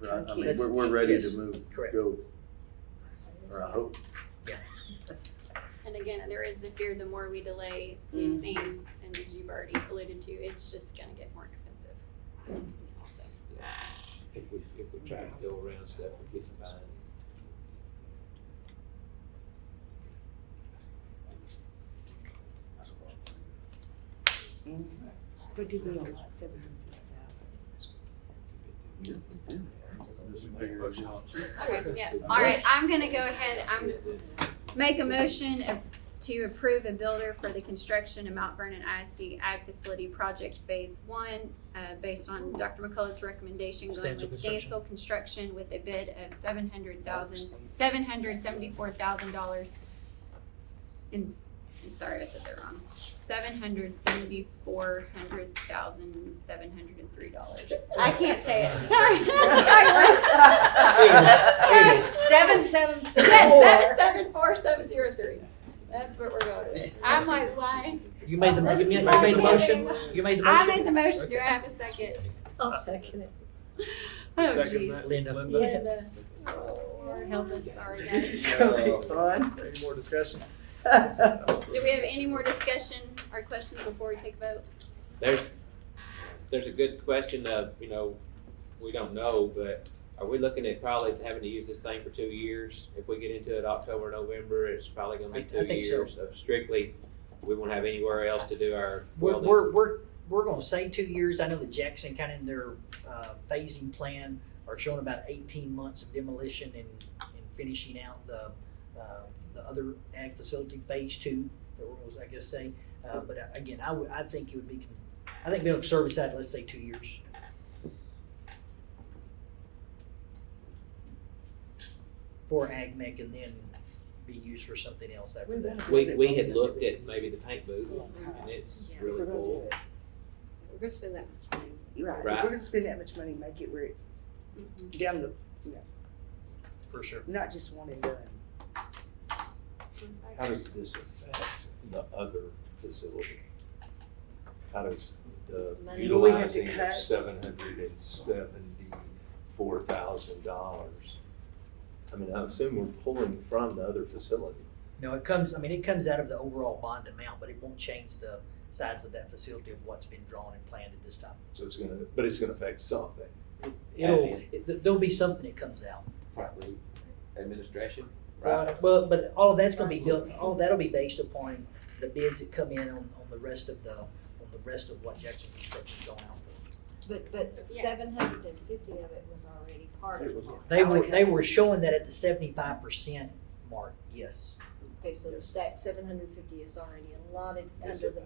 right? I mean, That's- we're ready yes, to move, correct. go. Or I hope. And again, there is the fear, the more we delay, as we've seen, and as you've already alluded to, it's just gonna get more expensive. Also. If we try to go around stuff, we're getting behind. What did we on lot 750,000? Okay, yeah, all right, I'm gonna go ahead, make a motion to approve a builder for the construction of Mount Vernon ISD Ag Facility Project Phase 1, based on Dr. McCullough's recommendation, going with Stansel Construction with a bid of $774,000. And sorry, I said that wrong. $774,703. I can't say it. Sorry. I'm struggling. 774,703. That's what we're going with. I'm like, why? You made the This is motion? why You made the I can't motion? make You made the I motion? made the motion. Do I have a second? I'll second it. Oh, Second jeez. that, Linda. Linda. Oh, Lord help us. Sorry, guys. It's gonna be fun. Any more discussion? Do we have any more discussion? Our questions before we take a vote? There's a good question of, you know, we don't know, but are we looking at probably having to use this thing for 2 years? If we get into it October, November, it's probably gonna be I 2 think so. years of strictly, we won't have anywhere else to do our We're, welding. we're gonna say 2 years. I know that Jackson kind of in their phasing plan are showing about 18 months of demolition and finishing out the other ag facility phase 2, that we're gonna, I guess, say. But again, I think it would be, I think building service side, let's say 2 years. For ag mech and then be used for something else after that. We had looked at maybe the paint booth, and it's really cool. We're gonna spend that much money. You're right. Right. If we're gonna spend that much money, make it where it's down the, you know, For sure. not just one and done. How does this affect the other facility? How does the Money. Will we have to utilizing of cut? $774,000? I mean, I assume we're pulling from the other facility. No, it comes out of the overall bond amount, but it won't change the size of that facility of what's been drawn and planned at this time. So it's gonna affect something. There'll be something that comes out. Probably administration, right? Well, but all of that's gonna be built, all of that'll be based upon the bids that come in on the rest of what Jackson Construction's going out for. But 750 of it was already part of it. They were showing that at the 75% mark, yes. Okay, so that 750 is already allotted under the,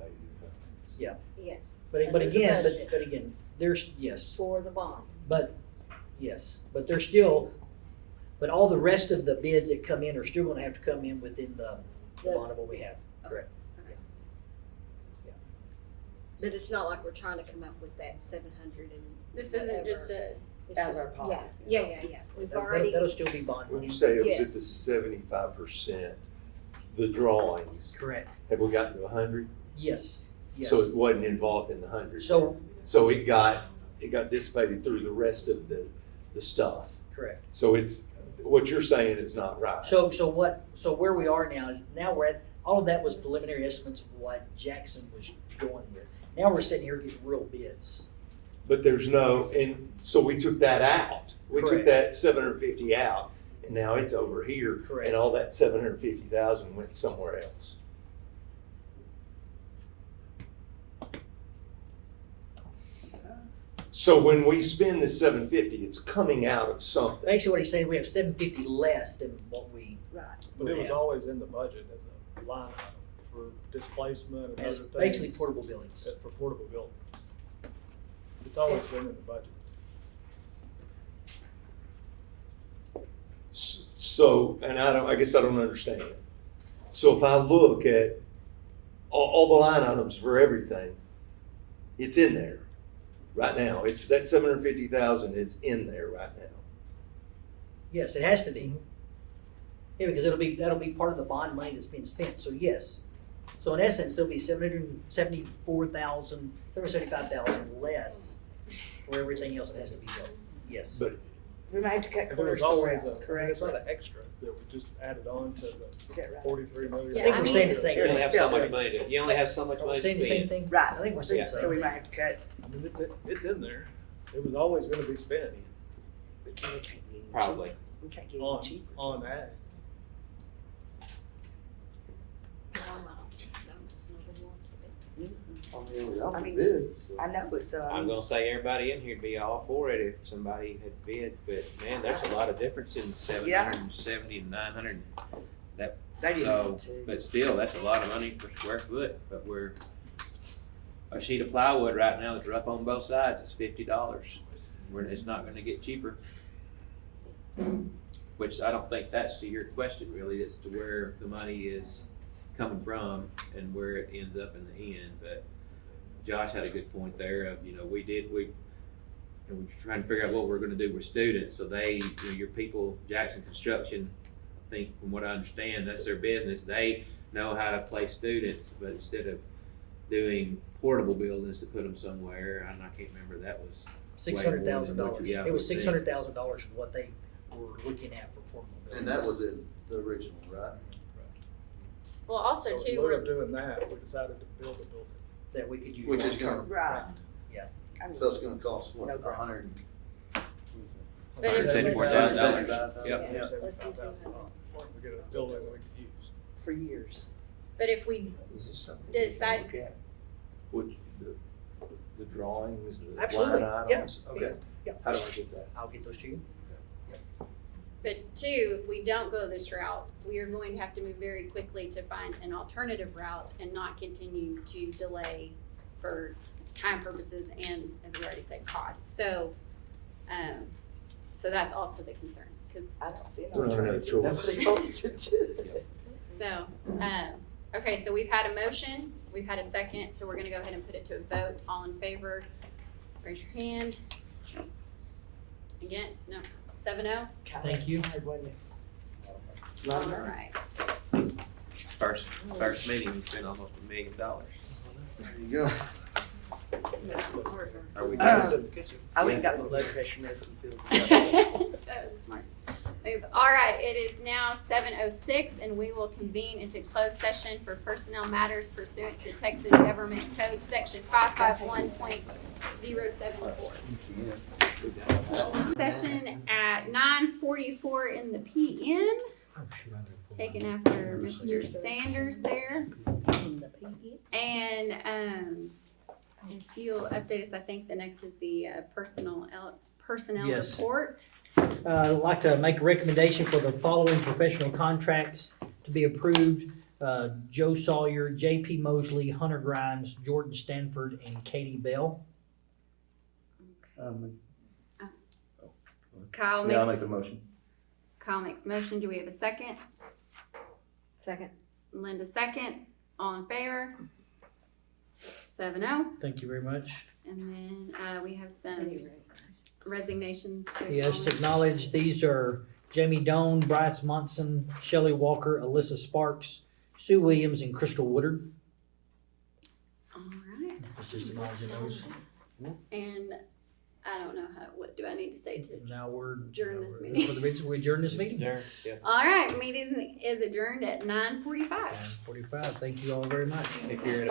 Yeah. yes. But under the again, budget but again, there's, yes. For the bond. But, yes, but there's still, but all the rest of the bids that come in are still gonna have to come in within the bond of what we have, correct? But it's not like we're trying to come up with that 700 and. This isn't just a. It's Out of just- our pocket. Yeah. We've already. That'll still be bond When money. you say it was Yes. at the 75%, the drawings, Correct, have we gotten to 100? yes, yes. So it wasn't involved in the 100? So, So it got dissipated through the rest of the stuff. correct. So it's, what you're saying is not right. So where we are now is, now we're at, all of that was preliminary estimates of what Jackson was going with. Now we're sitting here getting real bids. But there's no, and so we took that out. We took Correct. that 750 out, and now it's over here. Correct. And all that 750,000 went somewhere else. So when we spend the 750, it's coming out of something. Basically what he's saying, we have 750 less than what we. Right. But it was Yeah. always in the budget as a line item for displacement and other As things. basically portable buildings. For portable buildings. It's always been in the budget. So, and I guess I don't understand. So if I look at all the line items for everything, it's in there right now. It's that 750,000 is in there right now. Yes, it has to be. Yeah, because that'll be part of the bond money that's being spent, so yes. So in essence, there'll be 775,000 less for everything else that has to be built, yes. But We might have to cut There corners was somewhere always else, a, correct? it's not an extra that we just added on to Is the that right? 43 million. I think we're saying the same You only thing. have so much money to, you only have so much Are we money saying to the same spend. thing? Right. I think we're saying the So same. we might have to cut. I mean, it's in there. It was always gonna be spent We can't get any Probably. cheaper. We can't get any on, cheaper. on ag. I mean, I know, but so, I I'm mean, gonna say everybody in here'd be all for it if somebody had bid, but man, there's a lot of difference in 770 and 900. That, they didn't so, want to. but still, that's a lot of money per square foot, but a sheet of plywood right now that's rough on both sides is $50. It's not gonna get cheaper. Which I don't think that's to your question really, it's to where the money is coming from and where it ends up in the end, but Josh had a good point there of, we're trying to figure out what we're gonna do with students, so they, your people, Jackson Construction, I think from what I understand, that's their business, they know how to place students, but instead of doing portable buildings to put them somewhere, and I can't remember, that was $600,000. Yeah, It was it was $600,000 for what they were looking at for portable buildings. And that was in the original, right? Well, also So too, in lieu we're, of doing that, we decided to build a building. That we could use. Which is long-term. Right. Yeah. I mean, So it's gonna cost what, no a ground. hundred? But if- $174,000. Yep. Yeah. $175,000. We get a building that we could use. For years. but if we Is this something we decide, can look at? Which, the drawings, the line Absolutely. Yeah. items? Okay. Yeah. How do I get that? I'll get those to you. but two, if we don't go this route, we are going to have to move very quickly to find an alternative route and not continue to delay for time purposes and, as we already said, costs. So, so that's also the concern, cause, I don't see an We don't have another alternative. choice. Nobody else did. so, okay, so we've had a motion, we've had a second, so we're gonna go ahead and put it to a vote. All in favor, raise your hand. Against, no, 7-0. Thank you. Hard, wasn't it? All Lot of money. right. First meeting, we spent almost $1 million. There you go. Are we I done? went and got my blood pressure medicine filled. That was smart. Move. All right, it is now 7:06, and we will convene into closed session for personnel matters pursuant to Texas Government Code Section 551.074. Session at 9:44 in the PM. Taken after Mr. Sanders there. And if you'll update us, I think the next is the personnel Yes. report. I'd like to make a recommendation for the following professional contracts to be approved. Joe Sawyer, J.P. Mosley, Hunter Grimes, Jordan Stanford, and Katie Bell. Kyle Yeah, I'll makes, make the motion. Kyle makes motion. Do we have a second? Second. Linda seconds. All in favor? 7-0. Thank you very much. And then, we have some resignations to Yes, to acknowledge, these are Jamie Doan, Bryce Monson, Shelley Walker, Alyssa Sparks, Sue Williams, and Crystal Woodard. All right. Let's just acknowledge those. And I don't know what do I need to say to Now we're. adjourn this For meeting? the reason we adjourn this meeting. Adjourn, yeah. All right, meeting is adjourned at 9:45. 9:45. Thank you all very much. If you're in a